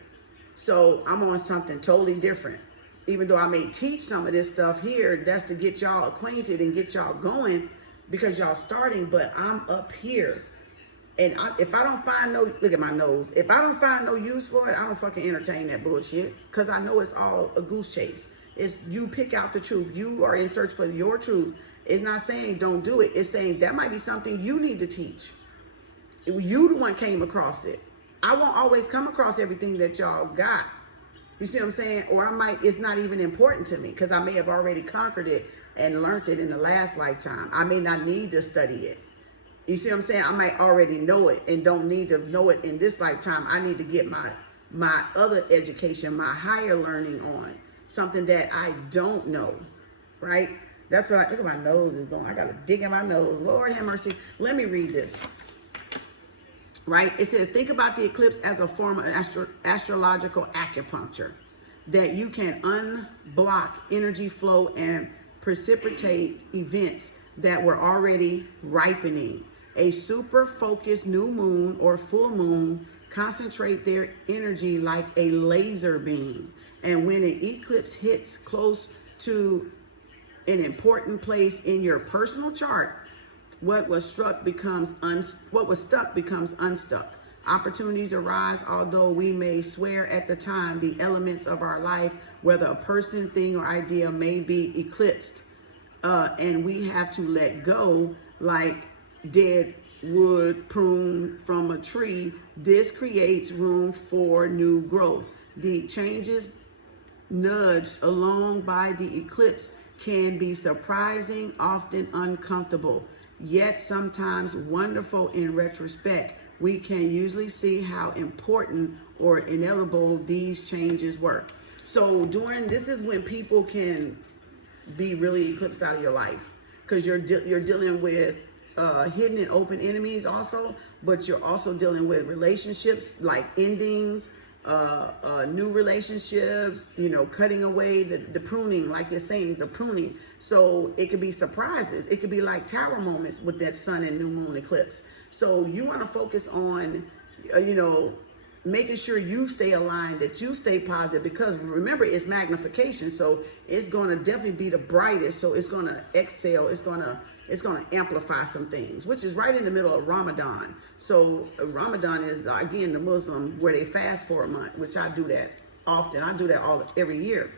So I'm on something totally different. Even though I may teach some of this stuff here, that's to get y'all acquainted and get y'all going because y'all starting, but I'm up here. And if I don't find look at my nose. If I don't find no use for it, I don't fucking entertain that bullshit because I know it's all a goose chase. It's you pick out the truth. You are in search for your truth. It's not saying don't do it. It's saying that might be something you need to teach. You the one came across it. I won't always come across everything that y'all got. You see what I'm saying? Or it's not even important to me because I may have already conquered it and learned it in the last lifetime. I may not need to study it. You see what I'm saying? I might already know it and don't need to know it in this lifetime. I need to get my other education, my higher learning on something that I don't know, right? That's what look at my nose is going. I got to dig in my nose. Lord have mercy. Let me read this. Right? It says, think about the eclipse as a form of astrological acupuncture, that you can unblock energy flow and precipitate events that were already ripening. A super focused new moon or full moon concentrate their energy like a laser beam. And when an eclipse hits close to an important place in your personal chart, what was stuck becomes unstuck. Opportunities arise, although we may swear at the time the elements of our life, whether a person, thing, or idea, may be eclipsed. And we have to let go like dead wood pruned from a tree. This creates room for new growth. The changes nudged along by the eclipse can be surprising, often uncomfortable, yet sometimes wonderful in retrospect. We can usually see how important or inevitable these changes were. So this is when people can be really eclipsed out of your life, because you're dealing with hidden and open enemies also, but you're also dealing with relationships like endings, new relationships, cutting away the pruning, like you're saying, the pruning. So it could be surprises. It could be like tower moments with that sun and new moon eclipse. So you want to focus on, making sure you stay aligned, that you stay positive, because remember, it's magnification. So it's going to definitely be the brightest. So it's going to excel. It's going to amplify some things, which is right in the middle of Ramadan. So Ramadan is, again, the Muslim where they fast for a month, which I do that often. I do that every year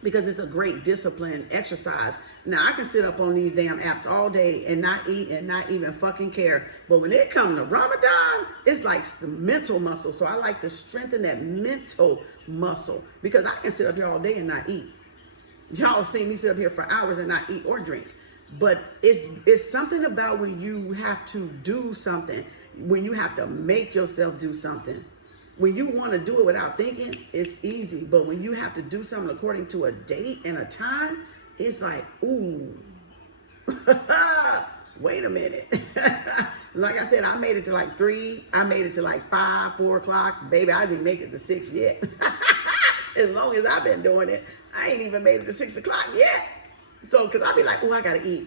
because it's a great discipline exercise. Now, I can sit up on these damn apps all day and not eat and not even fucking care. But when it comes to Ramadan, it's like the mental muscle. So I like to strengthen that mental muscle because I can sit up here all day and not eat. Y'all see me sit up here for hours and not eat or drink. But it's something about when you have to do something, when you have to make yourself do something. When you want to do it without thinking, it's easy. But when you have to do something according to a date and a time, it's like, ooh, wait a minute. Like I said, I made it to like 3. I made it to like 5, 4 o'clock. Baby, I didn't make it to 6 yet. As long as I've been doing it, I ain't even made it to 6 o'clock yet. So, because I'll be like, oh, I got to eat.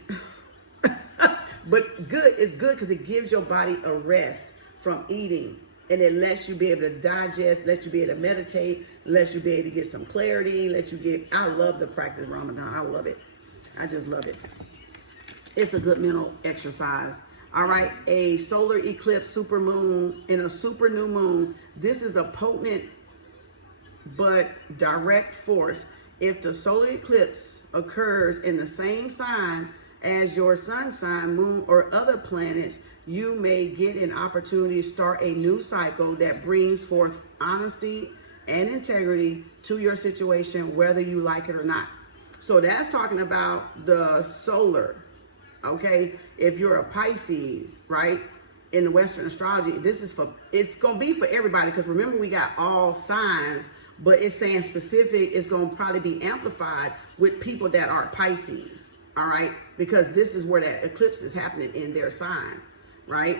But it's good because it gives your body a rest from eating. And it lets you be able to digest, lets you be able to meditate, lets you be able to get some clarity, I love to practice Ramadan. I love it. I just love it. It's a good mental exercise. All right, a solar eclipse, super moon, and a super new moon. This is a potent but direct force. If the solar eclipse occurs in the same sign as your sun sign, moon, or other planets, you may get an opportunity to start a new cycle that brings forth honesty and integrity to your situation, whether you like it or not. So that's talking about the solar, okay? If you're a Pisces, right? In the Western astrology, it's going to be for everybody, because remember, we got all signs, but it's saying specific is going to probably be amplified with people that are Pisces, all right? Because this is where that eclipse is happening in their sign, right?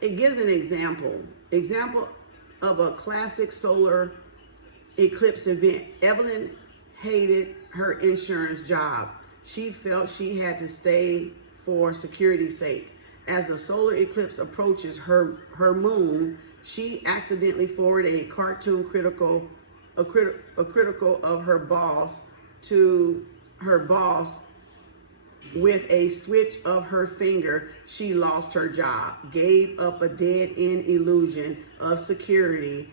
It gives an example of a classic solar eclipse event. Evelyn hated her insurance job. She felt she had to stay for security's sake. As the solar eclipse approaches her moon, she accidentally forwarded a cartoon critical of her boss to her boss. With a switch of her finger, she lost her job, gave up a dead-end illusion of security,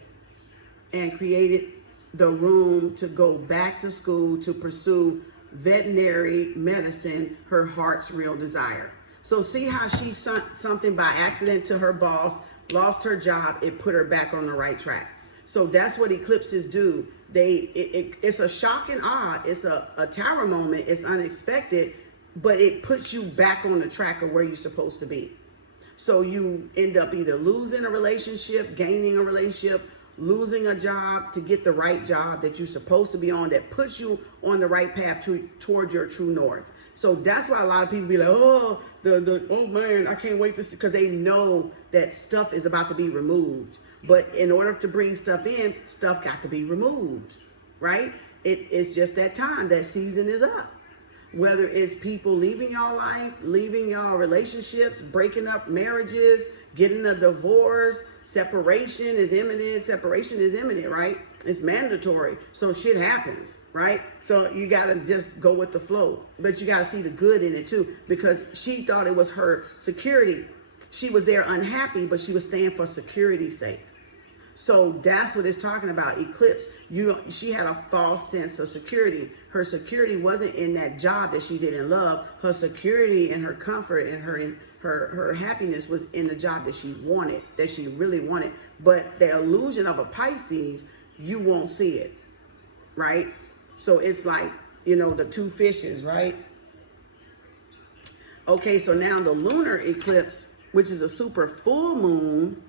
and created the room to go back to school to pursue veterinary medicine, her heart's real desire. So see how she sent something by accident to her boss, lost her job, it put her back on the right track. So that's what eclipses do. It's a shock and awe. It's a tower moment. It's unexpected, but it puts you back on the track of where you're supposed to be. So you end up either losing a relationship, gaining a relationship, losing a job to get the right job that you're supposed to be on, that puts you on the right path toward your true north. So that's why a lot of people be like, oh, oh man, I can't wait this, because they know that stuff is about to be removed. But in order to bring stuff in, stuff got to be removed, right? It's just that time, that season is up. Whether it's people leaving y'all life, leaving y'all relationships, breaking up marriages, getting a divorce, separation is imminent, right? It's mandatory. So shit happens, right? So you got to just go with the flow. But you got to see the good in it too, because she thought it was her security. She was there unhappy, but she was staying for security's sake. So that's what it's talking about, eclipse. She had a false sense of security. Her security wasn't in that job that she didn't love. Her security and her comfort and her happiness was in the job that she wanted, that she really wanted. But the illusion of a Pisces, you won't see it, right? So it's like, the two fishes, right? Okay, so now the lunar eclipse, which is a super full moon,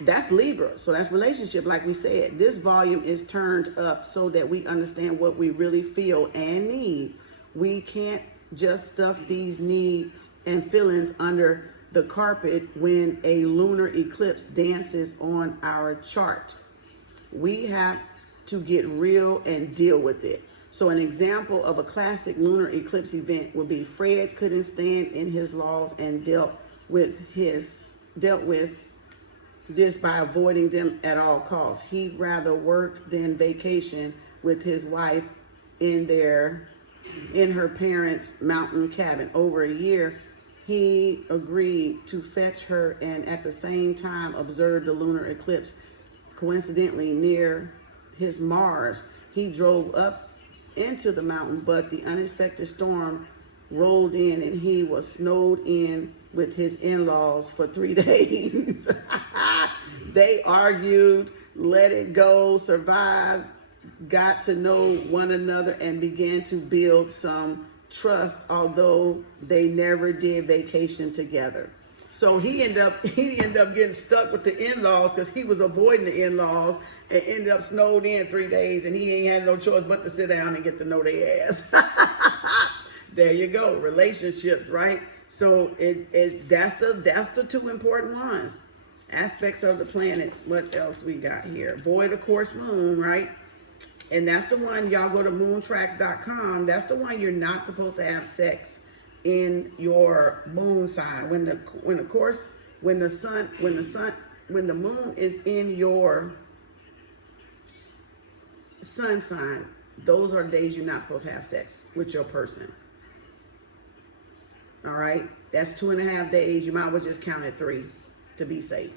that's Libra. So that's relationship, like we said. This volume is turned up so that we understand what we really feel and need. We can't just stuff these needs and feelings under the carpet when a lunar eclipse dances on our chart. We have to get real and deal with it. So an example of a classic lunar eclipse event would be Fred couldn't stand in his laws and dealt with this by avoiding them at all costs. He'd rather work than vacation with his wife in her parents' mountain cabin. Over a year, he agreed to fetch her and at the same time observe the lunar eclipse. Coincidentally, near his Mars, he drove up into the mountain, but the unexpected storm rolled in and he was snowed in with his in-laws for 3 days. They argued, let it go, survived, got to know one another, and began to build some trust, although they never did vacation together. So he ended up getting stuck with the in-laws because he was avoiding the in-laws, and ended up snowed in 3 days, and he ain't had no choice but to sit down and get to know their ass. There you go, relationships, right? So that's the two important ones. Aspects of the planets. What else we got here? Void, of course, moon, right? And that's the one, y'all go to moontracks.com. That's the one you're not supposed to have sex in your moon sign. When the moon is in your sun sign, those are days you're not supposed to have sex with your person. All right, that's 2.5 days. You might as well just count it 3 to be safe,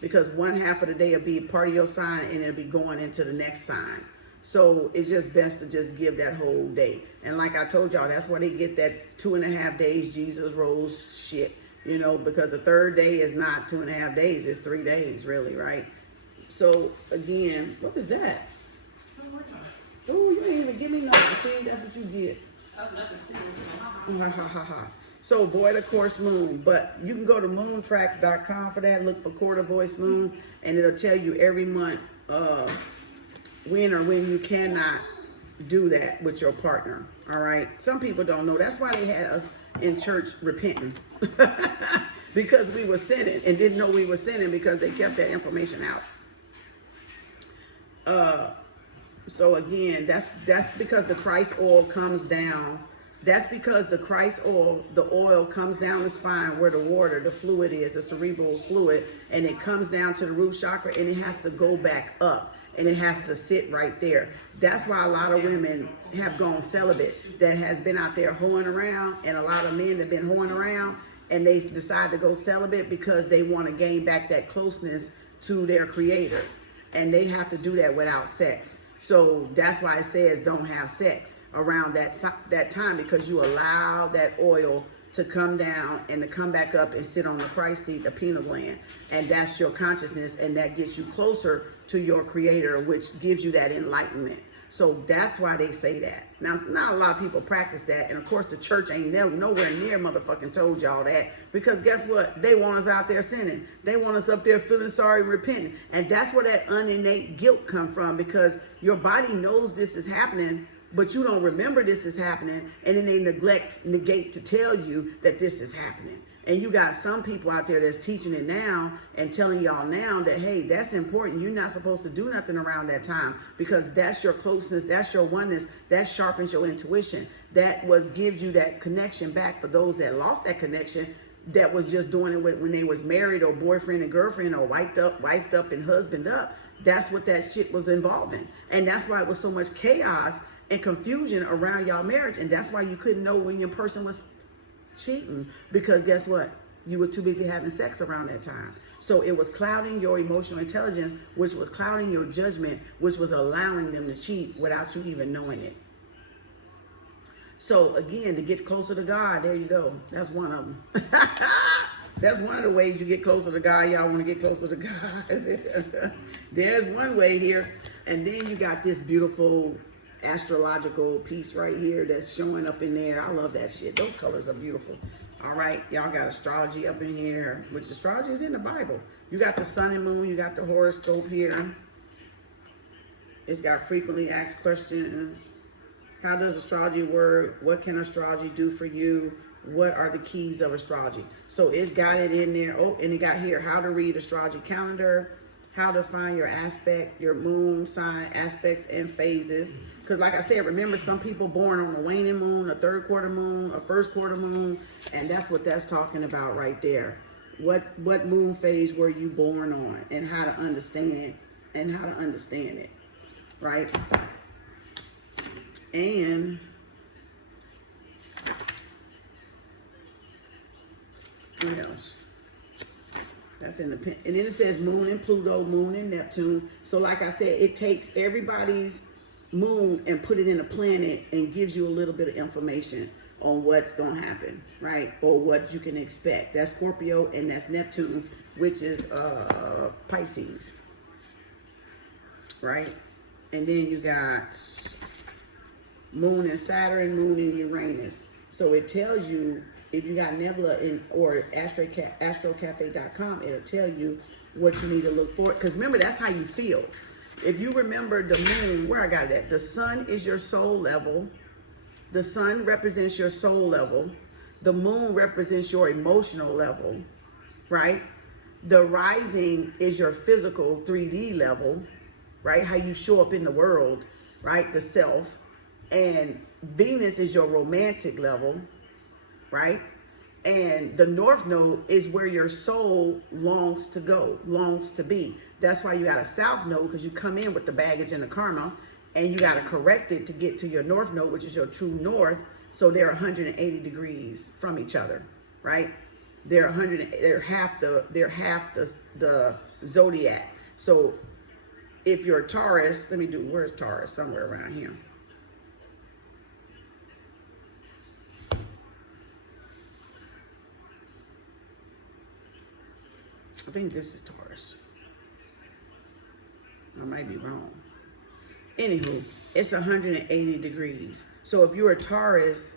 because 1/2 of the day will be part of your sign and it'll be going into the next sign. So it's just best to just give that whole day. And like I told y'all, that's why they get that 2.5 days Jesus rose shit. you know, because the third day is not 2.5 days, it's 3 days, really, right? So, again, what is that? Oh, you ain't even give me nothing. See, that's what you get. Oh, ha, ha, ha, ha. So, void, of course, moon. But you can go to moontracks.com for that. Look for quarter voice moon, and it'll tell you every month when or when you cannot do that with your partner. All right. Some people don't know. That's why they had us in church repenting because we were sinning and didn't know we were sinning because they kept that information out. So again, that's because the Christ oil comes down. That's because the Christ oil, the oil comes down the spine where the water, the fluid is, the cerebral fluid, and it comes down to the root chakra, and it has to go back up, and it has to sit right there. That's why a lot of women have gone celibate that has been out there hoeing around, and a lot of men that have been hoeing around, and they decide to go celibate because they want to gain back that closeness to their creator, and they have to do that without sex. So that's why it says don't have sex around that time, because you allow that oil to come down and to come back up and sit on the Christ seat, the pineal gland. And that's your consciousness, and that gets you closer to your creator, which gives you that enlightenment. So that's why they say that. Now, not a lot of people practice that. And of course, the church ain't nowhere near motherfucking told y'all that. Because guess what? They want us out there sinning. They want us up there feeling sorry and repenting. And that's where that uninnate guilt come from, because your body knows this is happening, but you don't remember this is happening. And then they negate to tell you that this is happening. And you got some people out there that's teaching it now and telling y'all now that, hey, that's important. You're not supposed to do nothing around that time, because that's your closeness, that's your oneness, that sharpens your intuition. That what gives you that connection back for those that lost that connection, that was just doing it when they was married or boyfriend and girlfriend or wifed up and husband up. That's what that shit was involving. And that's why it was so much chaos and confusion around y'all marriage. And that's why you couldn't know when your person was cheating, because guess what? You were too busy having sex around that time. So it was clouding your emotional intelligence, which was clouding your judgment, which was allowing them to cheat without you even knowing it. So again, to get closer to God, there you go. That's one of them. That's one of the ways you get closer to God. Y'all want to get closer to God. There's one way here. And then you got this beautiful astrological piece right here that's showing up in there. I love that shit. Those colors are beautiful. All right, y'all got astrology up in here, which astrology is in the Bible. You got the sun and moon, you got the horoscope here. It's got frequently asked questions. How does astrology work? What can astrology do for you? What are the keys of astrology? So it's got it in there. Oh, and it got here, how to read astrology calendar, how to find your aspect, your moon sign aspects and phases. Because like I said, remember, some people born on a waning moon, a third quarter moon, a first quarter moon, and that's what that's talking about right there. What moon phase were you born on, and how to understand it, right? And what else? That's in the pen. And then it says moon and Pluto, moon and Neptune. So like I said, it takes everybody's moon and put it in a planet and gives you a little bit of information on what's going to happen, right? Or what you can expect. That's Scorpio, and that's Neptune, which is Pisces, right? And then you got moon and Saturn, moon and Uranus. So it tells you, if you got Nebula or astrocafe.com, it'll tell you what you need to look for. Because remember, that's how you feel. If you remember the moon, where I got it at, the sun is your soul level. The sun represents your soul level. The moon represents your emotional level, right? The rising is your physical 3D level, right? How you show up in the world, right? The self. And Venus is your romantic level, right? And the North Node is where your soul longs to go, longs to be. That's why you got a South Node, because you come in with the baggage and the karma, and you got to correct it to get to your North Node, which is your true North. So they're 180 degrees from each other, right? They're half the zodiac. So if you're Taurus, where's Taurus? Somewhere around here. I think this is Taurus. I might be wrong. Anywho, it's 180 degrees. So if you're a Taurus,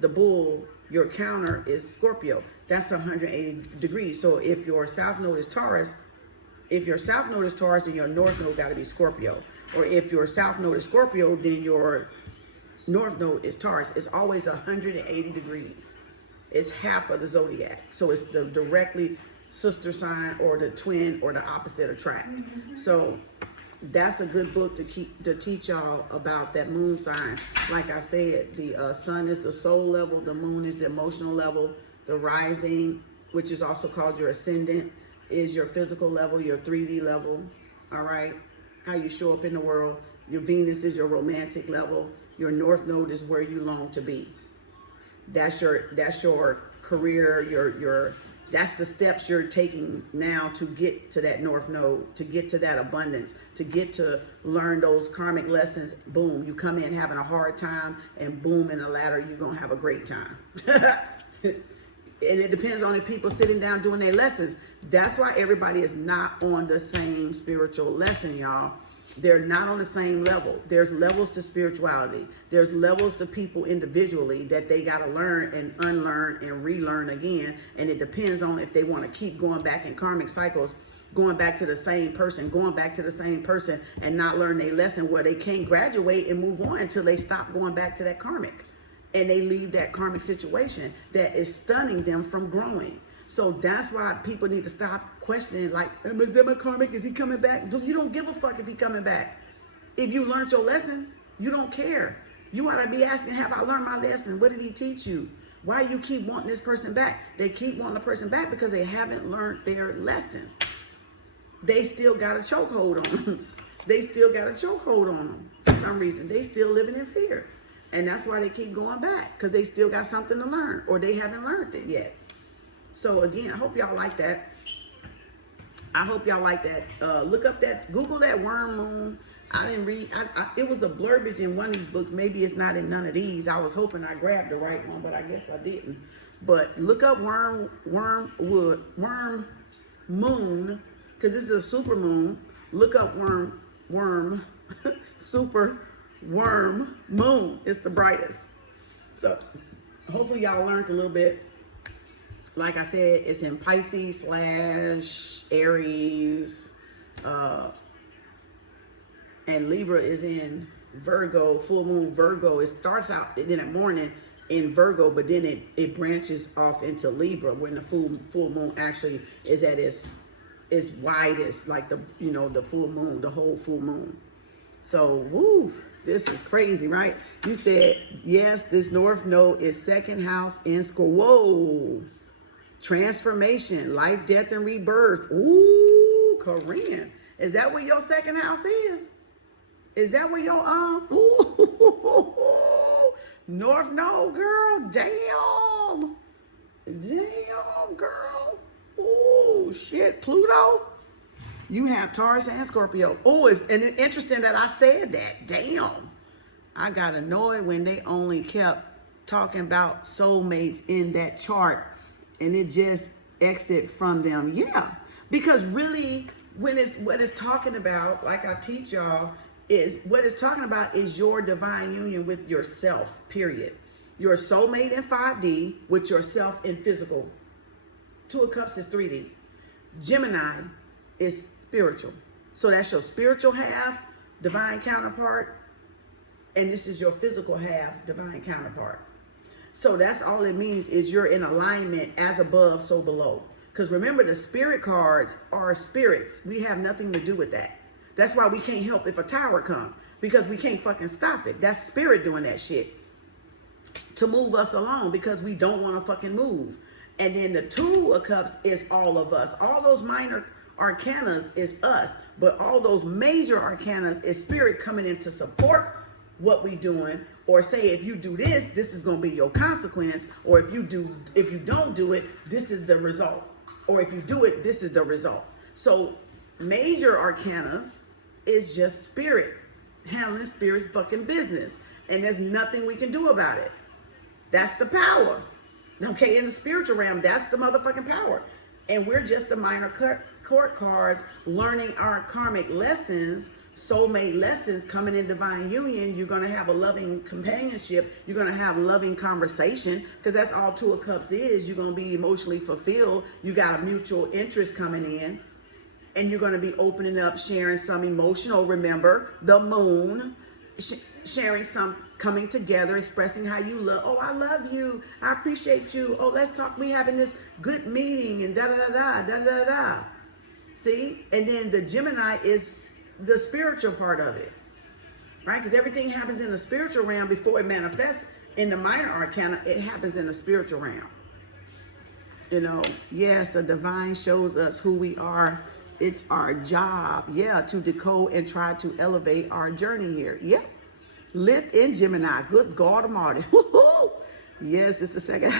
the bull, your counter is Scorpio. That's 180 degrees. So if your south node is Taurus, then your north node got to be Scorpio. Or if your south node is Scorpio, then your north node is Taurus. It's always 180 degrees. It's half of the zodiac. So it's the directly sister sign or the twin or the opposite attract. So that's a good book to teach y'all about that moon sign. Like I said, the sun is the soul level, the moon is the emotional level, the rising, which is also called your ascendant, is your physical level, your 3D level, all right? How you show up in the world. Your Venus is your romantic level. Your north node is where you long to be. That's your career, that's the steps you're taking now to get to that north node, to get to that abundance, to get to learn those karmic lessons. Boom, you come in having a hard time, and boom, in the ladder, you're going to have a great time. And it depends on the people sitting down doing their lessons. That's why everybody is not on the same spiritual lesson, y'all. They're not on the same level. There's levels to spirituality. There's levels to people individually that they got to learn and unlearn and relearn again. And it depends on if they want to keep going back in karmic cycles, going back to the same person, and not learn their lesson, where they can't graduate and move on until they stop going back to that karmic. And they leave that karmic situation that is stunning them from growing. So that's why people need to stop questioning, like, is that my karmic? Is he coming back? You don't give a fuck if he coming back. If you learned your lesson, you don't care. You ought to be asking, have I learned my lesson? What did he teach you? Why you keep wanting this person back? They keep wanting the person back because they haven't learned their lesson. They still got a chokehold on them. For some reason. They still living in fear. And that's why they keep going back, because they still got something to learn, or they haven't learned it yet. So again, I hope y'all like that. Look up Google that worm moon. I didn't read, it was a blurbage in one of these books. Maybe it's not in none of these. I was hoping I grabbed the right one, but I guess I didn't. But look up worm moon, because this is a super moon. Look up super worm moon. It's the brightest. So hopefully y'all learned a little bit. Like I said, it's in Pisces / Aries, and Libra is in Virgo, full moon Virgo. It starts out in the morning in Virgo, but then it branches off into Libra when the full moon actually is at its widest, like the full moon, the whole full moon. So woo, this is crazy, right? You said yes, this north node is second house in Scorpio. Whoa. Transformation, life, death, and rebirth. Ooh, Corinne. Is that what your second house is? Is that what your north node, girl? Damn, girl. Ooh, shit, Pluto. You have Taurus and Scorpio. Oh, and it's interesting that I said that. Damn, I got annoyed when they only kept talking about soulmates in that chart. And it just exit from them. Yeah, because really, what it's talking about, like I teach y'all, is what it's talking about is your divine union with yourself, period. Your soulmate in 5D with yourself in physical. Two of Cups is 3D. Gemini is spiritual. So that's your spiritual half, divine counterpart. And this is your physical half, divine counterpart. So that's all it means, is you're in alignment, as above, so below. Because remember, the spirit cards are spirits. We have nothing to do with that. That's why we can't help if a tower comes, because we can't fucking stop it. That's spirit doing that shit to move us along, because we don't want to fucking move. And then the Two of Cups is all of us. All those minor arcanas is us, but all those major arcanas is spirit coming in to support what we doing, or say, if you do this, this is going to be your consequence, or if you don't do it, this is the result, or if you do it, this is the result. So major arcanas is just spirit handling spirit's fucking business, and there's nothing we can do about it. That's the power. Okay, in the spiritual realm, that's the motherfucking power. And we're just the minor court cards learning our karmic lessons, soulmate lessons, coming in divine union. You're going to have a loving companionship. You're going to have loving conversation, because that's all Two of Cups is. You're going to be emotionally fulfilled. You got a mutual interest coming in, and you're going to be opening up, sharing some emotional, remember, the moon, sharing some, coming together, expressing how you love. Oh, I love you. I appreciate you. Oh, let's talk. We having this good meeting and da da da da da da da. See? And then the Gemini is the spiritual part of it, right? Because everything happens in the spiritual realm before it manifests in the minor arcana. It happens in the spiritual realm. You know, yes, the divine shows us who we are. It's our job, yeah, to decode and try to elevate our journey here. Yep. Lit in Gemini. Good God Almighty. Yes, it's the second.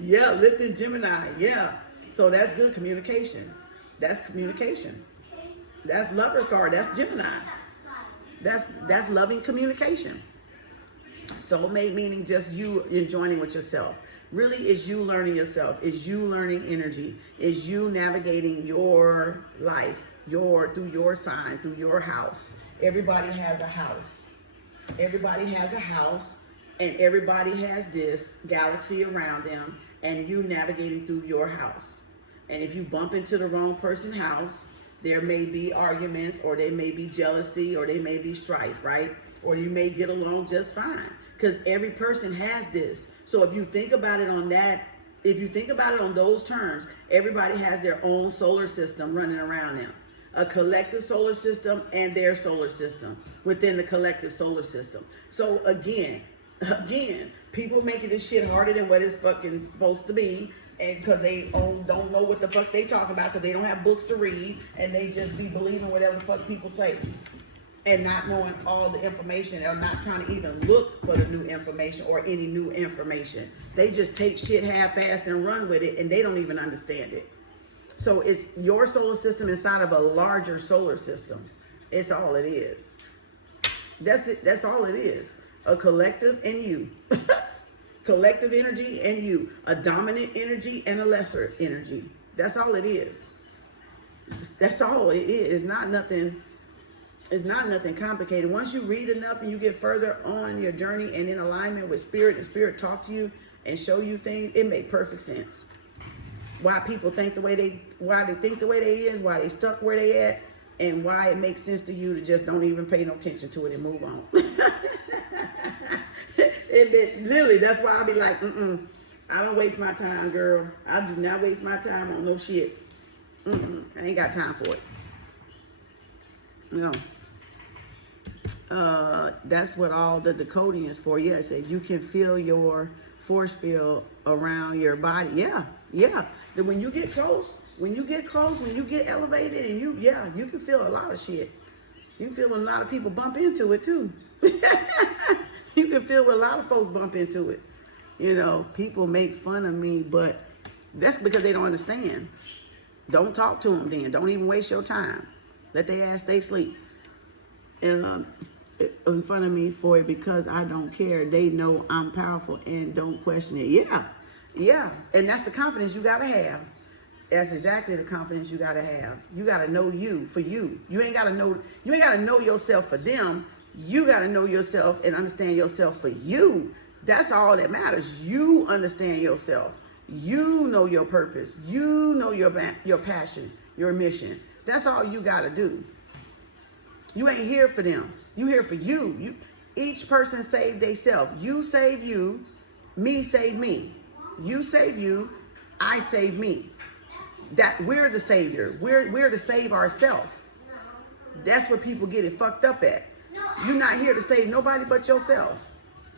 Yeah, lit in Gemini. Yeah. So that's good communication. That's communication. That's Lover's card. That's Gemini. That's loving communication. Soulmate meaning just you joining with yourself. Really is you learning yourself. Is you learning energy. Is you navigating your life, through your sign, through your house. Everybody has a house. Everybody has a house, and everybody has this galaxy around them, and you navigating through your house. And if you bump into the wrong person's house, there may be arguments, or there may be jealousy, or there may be strife, right? Or you may get along just fine, because every person has this. So if you think about it on that, if you think about it on those terms, everybody has their own solar system running around them. A collective solar system and their solar system within the collective solar system. So again, people making this shit harder than what it's fucking supposed to be, and because they don't know what the fuck they talking about, because they don't have books to read, and they just be believing whatever the fuck people say, and not knowing all the information, or not trying to even look for the new information or any new information. They just take shit half-assed and run with it, and they don't even understand it. So it's your solar system inside of a larger solar system. It's all it is. That's it. That's all it is. A collective and you. Collective energy and you. A dominant energy and a lesser energy. That's all it is. That's all it is. It's not nothing complicated. Once you read enough and you get further on your journey and in alignment with spirit, and spirit talk to you and show you things, it makes perfect sense. Why people think the way they is, why they stuck where they at, and why it makes sense to you to just don't even pay no attention to it and move on. Literally, that's why I be like, I don't waste my time, girl. I do not waste my time on no shit. I ain't got time for it. No. That's what all the decoding is for. Yeah, it said you can feel your force field around your body. Yeah. Then when you get close, when you get elevated, and you can feel a lot of shit. You can feel when a lot of people bump into it too. You can feel when a lot of folks bump into it. You know, people make fun of me, but that's because they don't understand. Don't talk to them then. Don't even waste your time. Let their ass stay asleep in front of me for it, because I don't care. They know I'm powerful and don't question it. Yeah. And that's the confidence you gotta have. That's exactly the confidence you gotta have. You gotta know you for you. You ain't gotta know yourself for them. You gotta know yourself and understand yourself for you. That's all that matters. You understand yourself. You know your purpose. You know your passion, your mission. That's all you gotta do. You ain't here for them. You here for you. Each person save theyself. You save you. Me save me. You save you. I save me. That we're the savior. We're to save ourselves. That's where people get it fucked up at. You're not here to save nobody but yourself.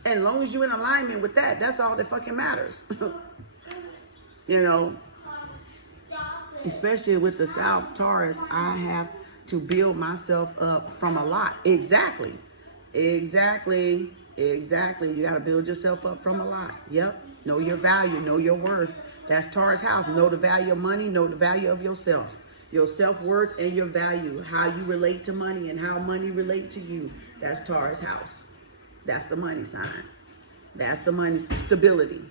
And as long as you're in alignment with that, that's all that fucking matters. You know, especially with the South Taurus, I have to build myself up from a lot. Exactly. You got to build yourself up from a lot. Yep. Know your value. Know your worth. That's Taurus house. Know the value of money. Know the value of yourself. Your self-worth and your value. How you relate to money and how money relate to you. That's Taurus house. That's the money sign. That's the money stability.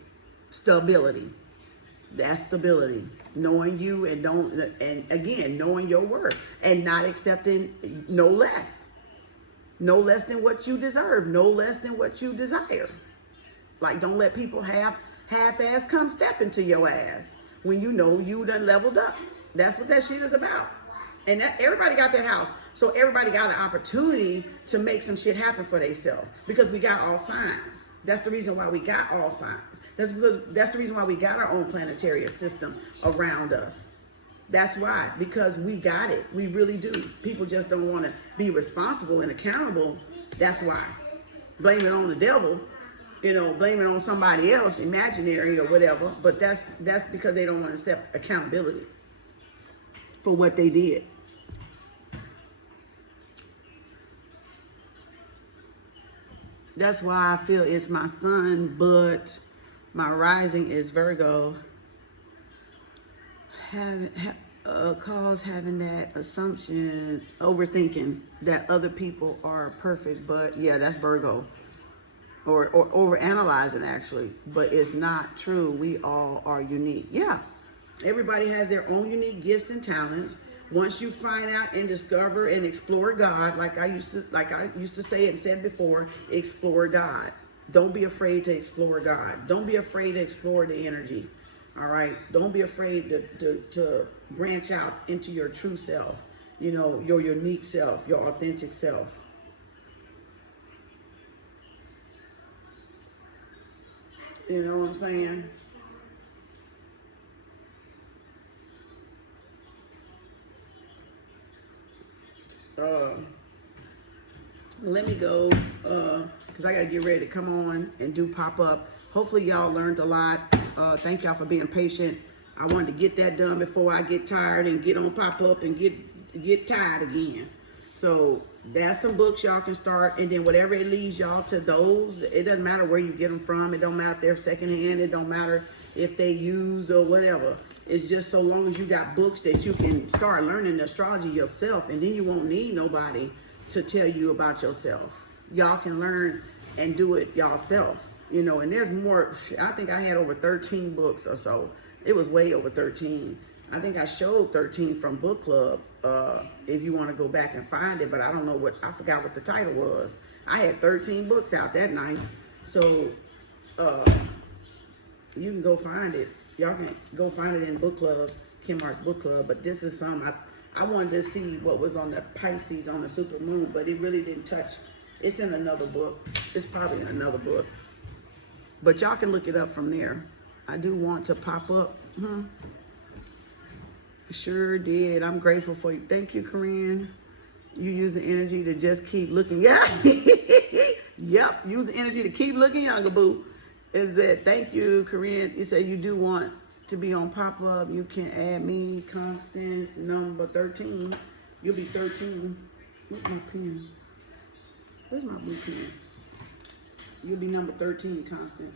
That's stability. Knowing you and again, knowing your worth and not accepting no less. No less than what you deserve. No less than what you desire. Like, don't let people half-ass come step into your ass when you know you done leveled up. That's what that shit is about. And that, everybody got their house. So everybody got an opportunity to make some shit happen for themselves because we got all signs. That's the reason why we got all signs. That's the reason why we got our own planetary system around us. That's why, because we got it. We really do. People just don't want to be responsible and accountable. That's why. Blame it on the devil, blame it on somebody else, imaginary or whatever. But that's because they don't want to accept accountability for what they did. That's why I feel it's my sun, but my rising is Virgo. Cause having that assumption, overthinking that other people are perfect, but yeah, that's Virgo. Or overanalyzing actually, but it's not true. We all are unique. Yeah, everybody has their own unique gifts and talents. Once you find out and discover and explore God, like I used to say and said before, explore God. Don't be afraid to explore God. Don't be afraid to explore the energy. All right. Don't be afraid to branch out into your true self, your unique self, your authentic self. You know what I'm saying? Let me go, because I got to get ready to come on and do pop-up. Hopefully y'all learned a lot. Thank y'all for being patient. I wanted to get that done before I get tired and get on pop-up and get tired again. So that's some books y'all can start, and then whatever it leads y'all to those, it doesn't matter where you get them from. It don't matter if they're secondhand. It don't matter if they used or whatever. It's just so long as you got books that you can start learning astrology yourself, and then you won't need nobody to tell you about yourself. Y'all can learn and do it yourself, and there's more. I think I had over 13 books or so. It was way over 13. I think I showed 13 from book club, if you want to go back and find it, but I don't know I forgot what the title was. I had 13 books out that night. So you can go find it. Y'all can go find it in book club, Kem Arts book club. But this is some, I wanted to see what was on the Pisces on the SuperMoon, but it really didn't touch. It's in another book. It's probably in another book. But y'all can look it up from there. I do want to pop up. Sure did. I'm grateful for you. Thank you, Corinne. You use the energy to just keep looking. Yeah. Yep. Use the energy to keep looking younger, boo. Is that, thank you, Corinne. You said you do want to be on pop-up. You can add me, Constance, number 13. You'll be 13. Where's my pen? Where's my blue pen? You'll be number 13, Constance.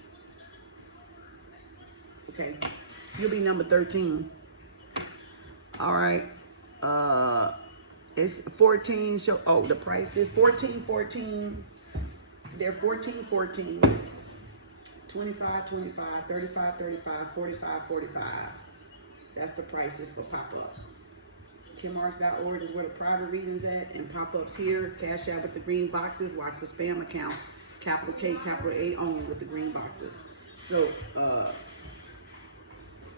Okay. You'll be number 13. All right. It's 14. The price is 14.14. They're 14.14. 25.25, 35.35, 45.45. That's the prices for pop-up. KemArts.org is where the private readings at, and pop-ups here. Cash out with the green boxes. Watch the spam account. Capital K, capital A only with the green boxes. So,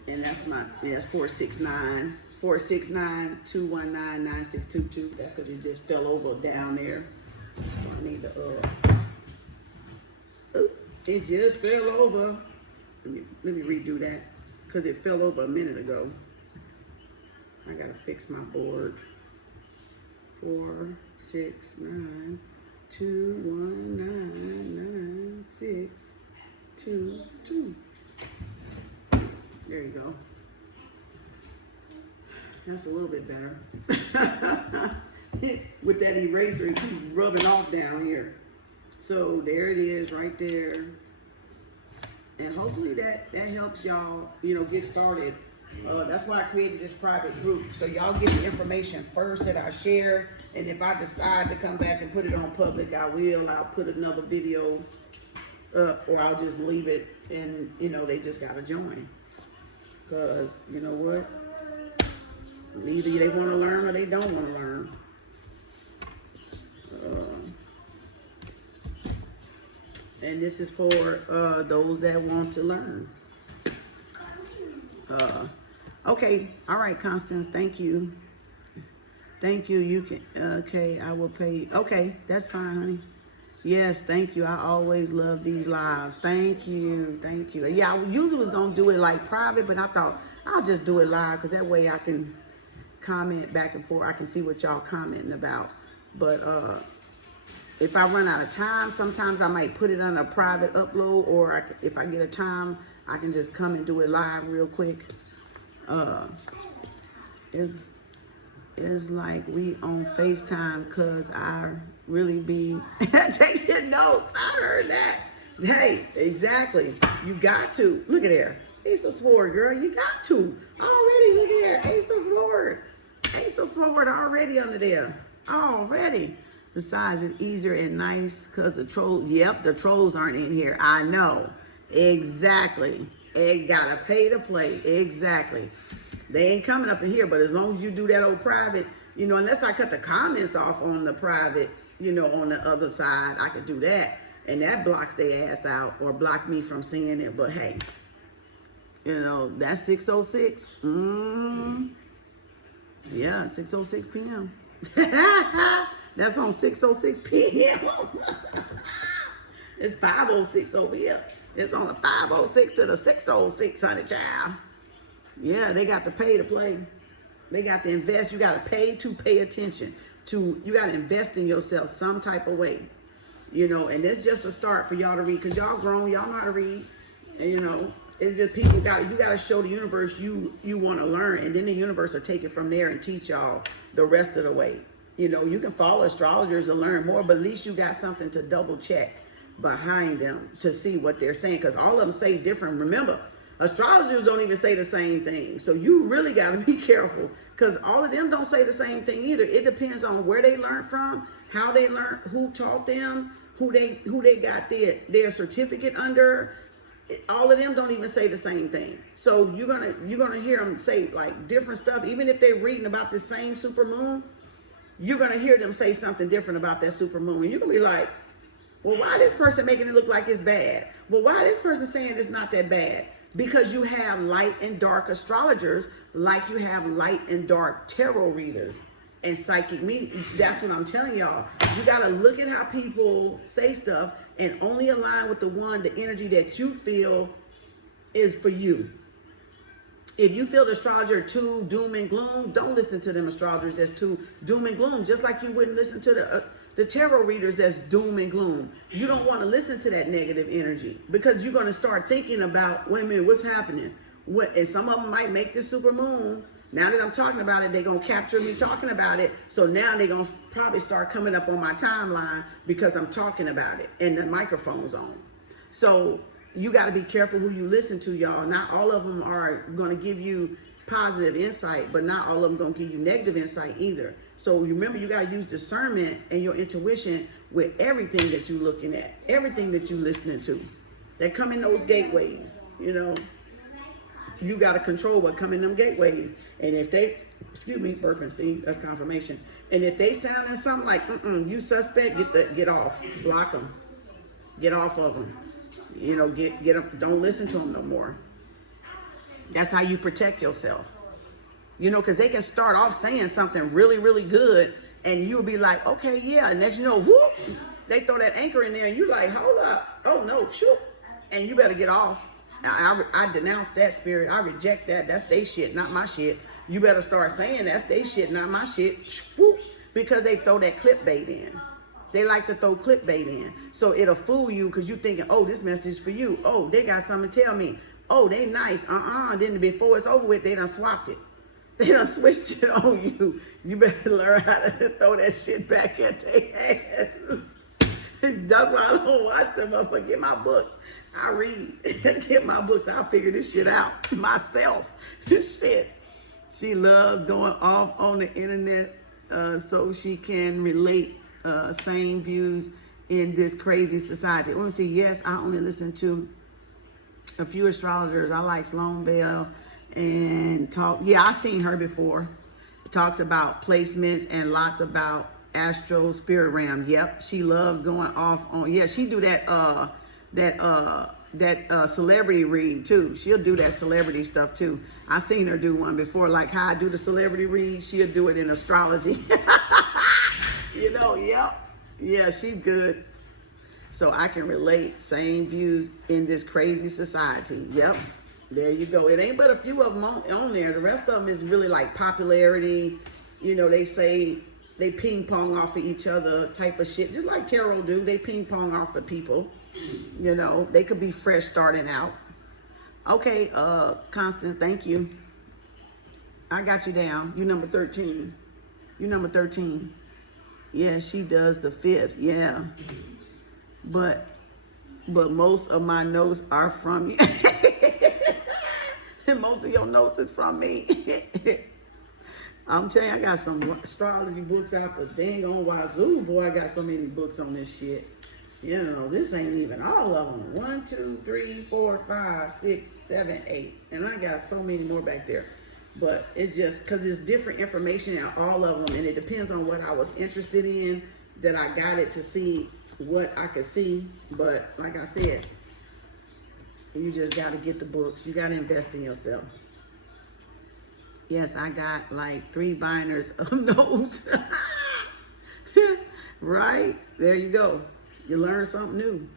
and that's that's 469. 469-219-9622. That's because it just fell over down there. So I need to, it just fell over. Let me redo that because it fell over a minute ago. I gotta fix my board. 469-219-9622. There you go. That's a little bit better. With that eraser, it keeps rubbing off down here. So there it is right there. And hopefully that helps y'all, get started. That's why I created this private group. So y'all get the information first that I share. And if I decide to come back and put it on public, I will. I'll put another video up, or I'll just leave it and, they just got to join. Because, you know what? Either they want to learn or they don't want to learn. And this is for those that want to learn. Okay. All right, Constance. Thank you. Thank you. You can. Okay, I will pay. Okay, that's fine, honey. Yes, thank you. I always love these lives. Thank you. Thank you. Yeah, I usually was going to do it like private, but I thought I'll just do it live because that way I can comment back and forth. I can see what y'all commenting about. But if I run out of time, sometimes I might put it on a private upload, or if I get a time, I can just come and do it live real quick. It's like we on FaceTime because I really be taking notes. I heard that. Hey, exactly. You got to. Look at there. Ace of Sword, girl. You got to. Already, look at there. Ace of Sword. Ace of Sword already under there. Already. Besides, it's easier and nice because the trolls, yep, the trolls aren't in here. I know. Exactly. They gotta pay to play. Exactly. They ain't coming up in here, but as long as you do that old private, you know, unless I cut the comments off on the private, you know, on the other side, I could do that. And that blocks their ass out or block me from seeing it. But hey, you know, that's 6:06. Yeah, 6:06 p.m. That's on 6:06 p.m. It's 5:06 over here. It's on the 5:06 to the 6:06, honey child. Yeah, they got to pay to play. They got to invest. You got to pay to pay attention. You got to invest in yourself some type of way. You know, and that's just a start for y'all to read, because y'all grown, y'all know how to read. And, you know, it's just you got to show the universe you want to learn, and then the universe will take it from there and teach y'all the rest of the way. You know, you can follow astrologers to learn more, but at least you got something to double check behind them to see what they're saying, because all of them say different. Remember, astrologers don't even say the same thing. So you really got to be careful, because all of them don't say the same thing either. It depends on where they learned from, how they learned, who taught them, who they got their certificate under. All of them don't even say the same thing. So you're gonna hear them say like different stuff. Even if they're reading about the same supermoon, you're gonna hear them say something different about that supermoon. And you're gonna be like, well, why this person making it look like it's bad? Well, why this person saying it's not that bad? Because you have light and dark astrologers, like you have light and dark tarot readers and psychic mediums. That's what I'm telling y'all. You got to look at how people say stuff and only align with the energy that you feel is for you. If you feel the astrologer too doom and gloom, don't listen to them astrologers that's too doom and gloom, just like you wouldn't listen to the tarot readers that's doom and gloom. You don't want to listen to that negative energy, because you're going to start thinking about, wait a minute, what's happening? And some of them might make this super moon. Now that I'm talking about it, they're going to capture me talking about it. So now they're going to probably start coming up on my timeline because I'm talking about it and the microphone's on. So you got to be careful who you listen to, y'all. Not all of them are going to give you positive insight, but not all of them going to give you negative insight either. So remember, you got to use discernment and your intuition with everything that you're looking at, everything that you're listening to. They come in those gateways, you know. You got to control what come in them gateways. And if they, excuse me, burping, see, that's confirmation. And if they sounding something like, you suspect, get off, block them, get off of them. You know, get them, don't listen to them no more. That's how you protect yourself. You know, because they can start off saying something really, really good, and you'll be like, okay, yeah. And next you know, whoop, they throw that anchor in there, and you're like, hold up. Oh, no, shoot. And you better get off. I denounce that spirit. I reject that. That's their shit, not my shit. You better start saying that's their shit, not my shit. Whoop, because they throw that clickbait in. They like to throw clickbait in. So it'll fool you because you're thinking, oh, this message is for you. Oh, they got something to tell me. Oh, they nice. Then before it's over with, they done swapped it. They done switched it on you. You better learn how to throw that shit back at their hands. That's why I don't watch them up and get my books. I read. Get my books. I'll figure this shit out myself. Shit. She loves going off on the internet so she can relate same views in this crazy society. I want to say, yes, I only listen to a few astrologers. I like Sloan Bell and talk. Yeah, I've seen her before. Talks about placements and lots about astro spirit realm. Yep, she loves going off on. Yeah, she do that celebrity read too. She'll do that celebrity stuff too. I seen her do one before, like how I do the celebrity read. She'll do it in astrology. You know, yep. Yeah, she's good. So I can relate. Same views in this crazy society. Yep. There you go. It ain't but a few of them on there. The rest of them is really like popularity. You know, they say they ping pong off of each other type of shit. Just like tarot do. They ping pong off of people. You know, they could be fresh starting out. Okay, Constant, thank you. I got you down. You number 13. You number 13. Yeah, she does the 5th. Yeah. But most of my notes are from you. And most of your notes is from me. I'm telling you, I got some astrology books out the dang on wazoo. Boy, I got so many books on this shit. You know, this ain't even all of them. 1, 2, 3, 4, 5, 6, 7, 8. And I got so many more back there. But it's just because it's different information in all of them. And it depends on what I was interested in that I got it to see what I could see. But like I said, you just got to get the books. You got to invest in yourself. Yes, I got like 3 binders of notes. Right? There you go. You learn something new.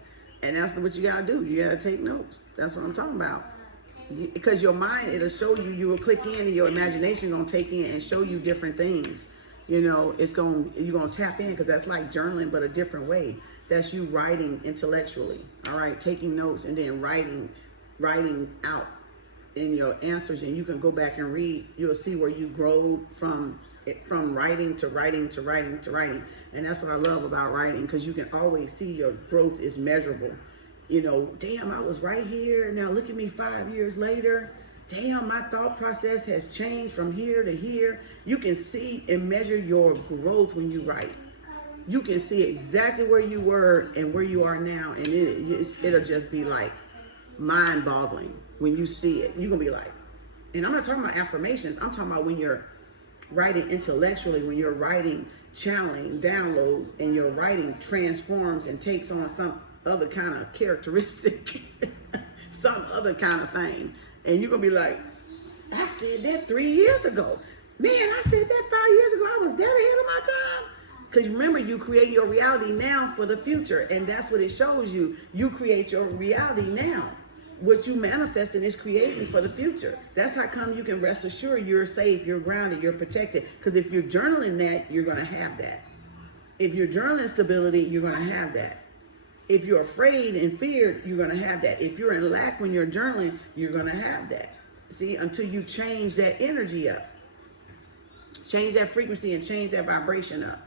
And that's what you got to do. You got to take notes. That's what I'm talking about. Because your mind, it'll show you, you will click in and your imagination going to take in and show you different things. You know, you're going to tap in because that's like journaling, but a different way. That's you writing intellectually, all right? Taking notes and then writing out in your answers, and you can go back and read. You'll see where you grow from writing to writing to writing to writing. And that's what I love about writing, because you can always see your growth is measurable. You know, damn, I was right here. Now look at me 5 years later. Damn, my thought process has changed from here to here. You can see and measure your growth when you write. You can see exactly where you were and where you are now, and it'll just be like mind-boggling when you see it. You're gonna be like, and I'm not talking about affirmations. I'm talking about when you're writing intellectually, when you're writing channeling, downloads, and your writing transforms and takes on some other kind of characteristic, some other kind of thing. And you're gonna be like, I said that 3 years ago. Man, I said that 5 years ago. I was dead ahead of my time. Because remember, you create your reality now for the future. And that's what it shows you. You create your reality now. What you manifesting is creating for the future. That's how come you can rest assured you're safe, you're grounded, you're protected. Because if you're journaling that, you're going to have that. If you're journaling stability, you're going to have that. If you're afraid and feared, you're going to have that. If you're in lack when you're journaling, you're going to have that. See, until you change that energy up. Change that frequency and change that vibration up.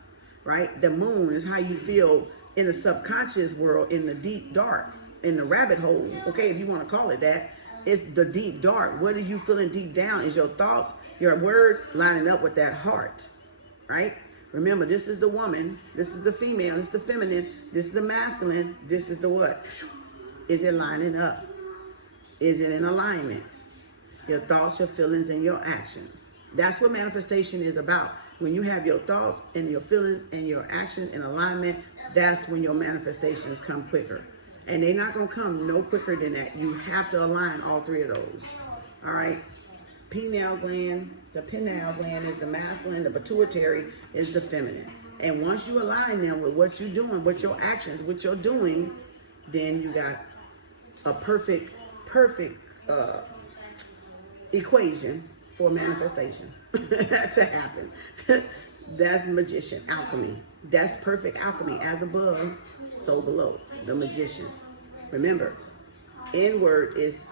Right? The moon is how you feel in the subconscious world, in the deep dark, in the rabbit hole. Okay, if you want to call it that, it's the deep dark. What are you feeling deep down? Is your thoughts, your words lining up with that heart? Right? Remember, this is the woman, this is the female, this is the feminine, this is the masculine, this is the what? Is it lining up? Is it in alignment? Your thoughts, your feelings, and your actions. That's what manifestation is about. When you have your thoughts and your feelings and your actions in alignment, that's when your manifestations come quicker. And they're not going to come no quicker than that. You have to align all 3 of those. All right? Pineal gland, the pineal gland is the masculine, the pituitary is the feminine. And once you align them with what you're doing, with your actions, what you're doing, then you got a perfect equation for manifestation to happen. That's magician, alchemy. That's perfect alchemy. As above, so below. The magician. Remember, inward is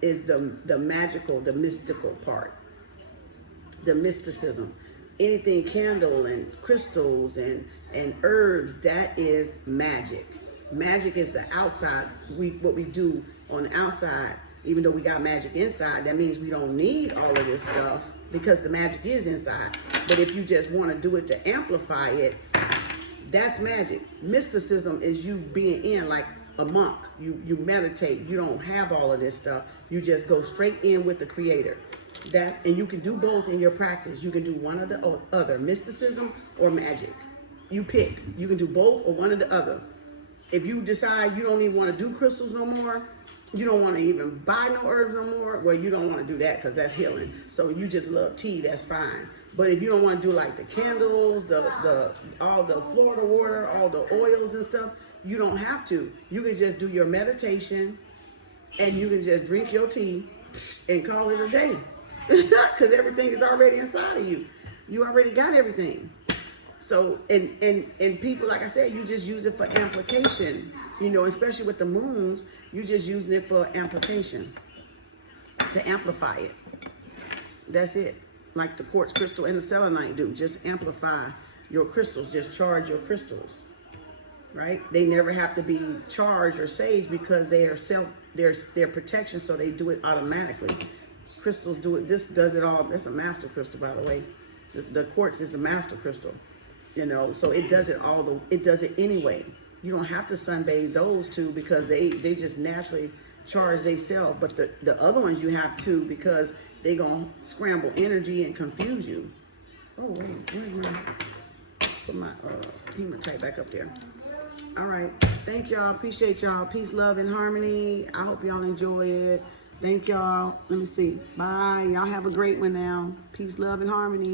the magical, the mystical part. The mysticism. Anything candle and crystals and herbs, that is magic. Magic is the outside. What we do on the outside. Even though we got magic inside, that means we don't need all of this stuff because the magic is inside. But if you just want to do it to amplify it, that's magic. Mysticism is you being in, like a monk. You meditate. You don't have all of this stuff. You just go straight in with the creator. And you can do both in your practice. You can do one or the other, mysticism or magic. You pick. You can do both or one or the other. If you decide you don't even want to do crystals no more, you don't want to even buy no herbs no more, well, you don't want to do that because that's healing. So you just love tea, that's fine. But if you don't want to do like the candles, all the Florida water, all the oils and stuff, you don't have to. You can just do your meditation and you can just drink your tea and call it a day. Because everything is already inside of you. You already got everything. So, and people, like I said, you just use it for amplification. You know, especially with the moons, you just using it for amplification, to amplify it. That's it. Like the quartz crystal and the selenite do. Just amplify your crystals. Just charge your crystals, right? They never have to be charged or saved because they are their protection, so they do it automatically. Crystals do it. This does it all. That's a master crystal, by the way. The quartz is the master crystal. You know, so it does it it does it anyway. You don't have to sunbathe those two because they just naturally charge themselves. But the other ones you have to because they gonna scramble energy and confuse you. Oh wait, where's my put my hematite back up there. All right, thank y'all. Appreciate y'all. Peace, love, and harmony. I hope y'all enjoy it. Thank y'all. Let me see. Bye. Y'all have a great one now. Peace, love, and harmony.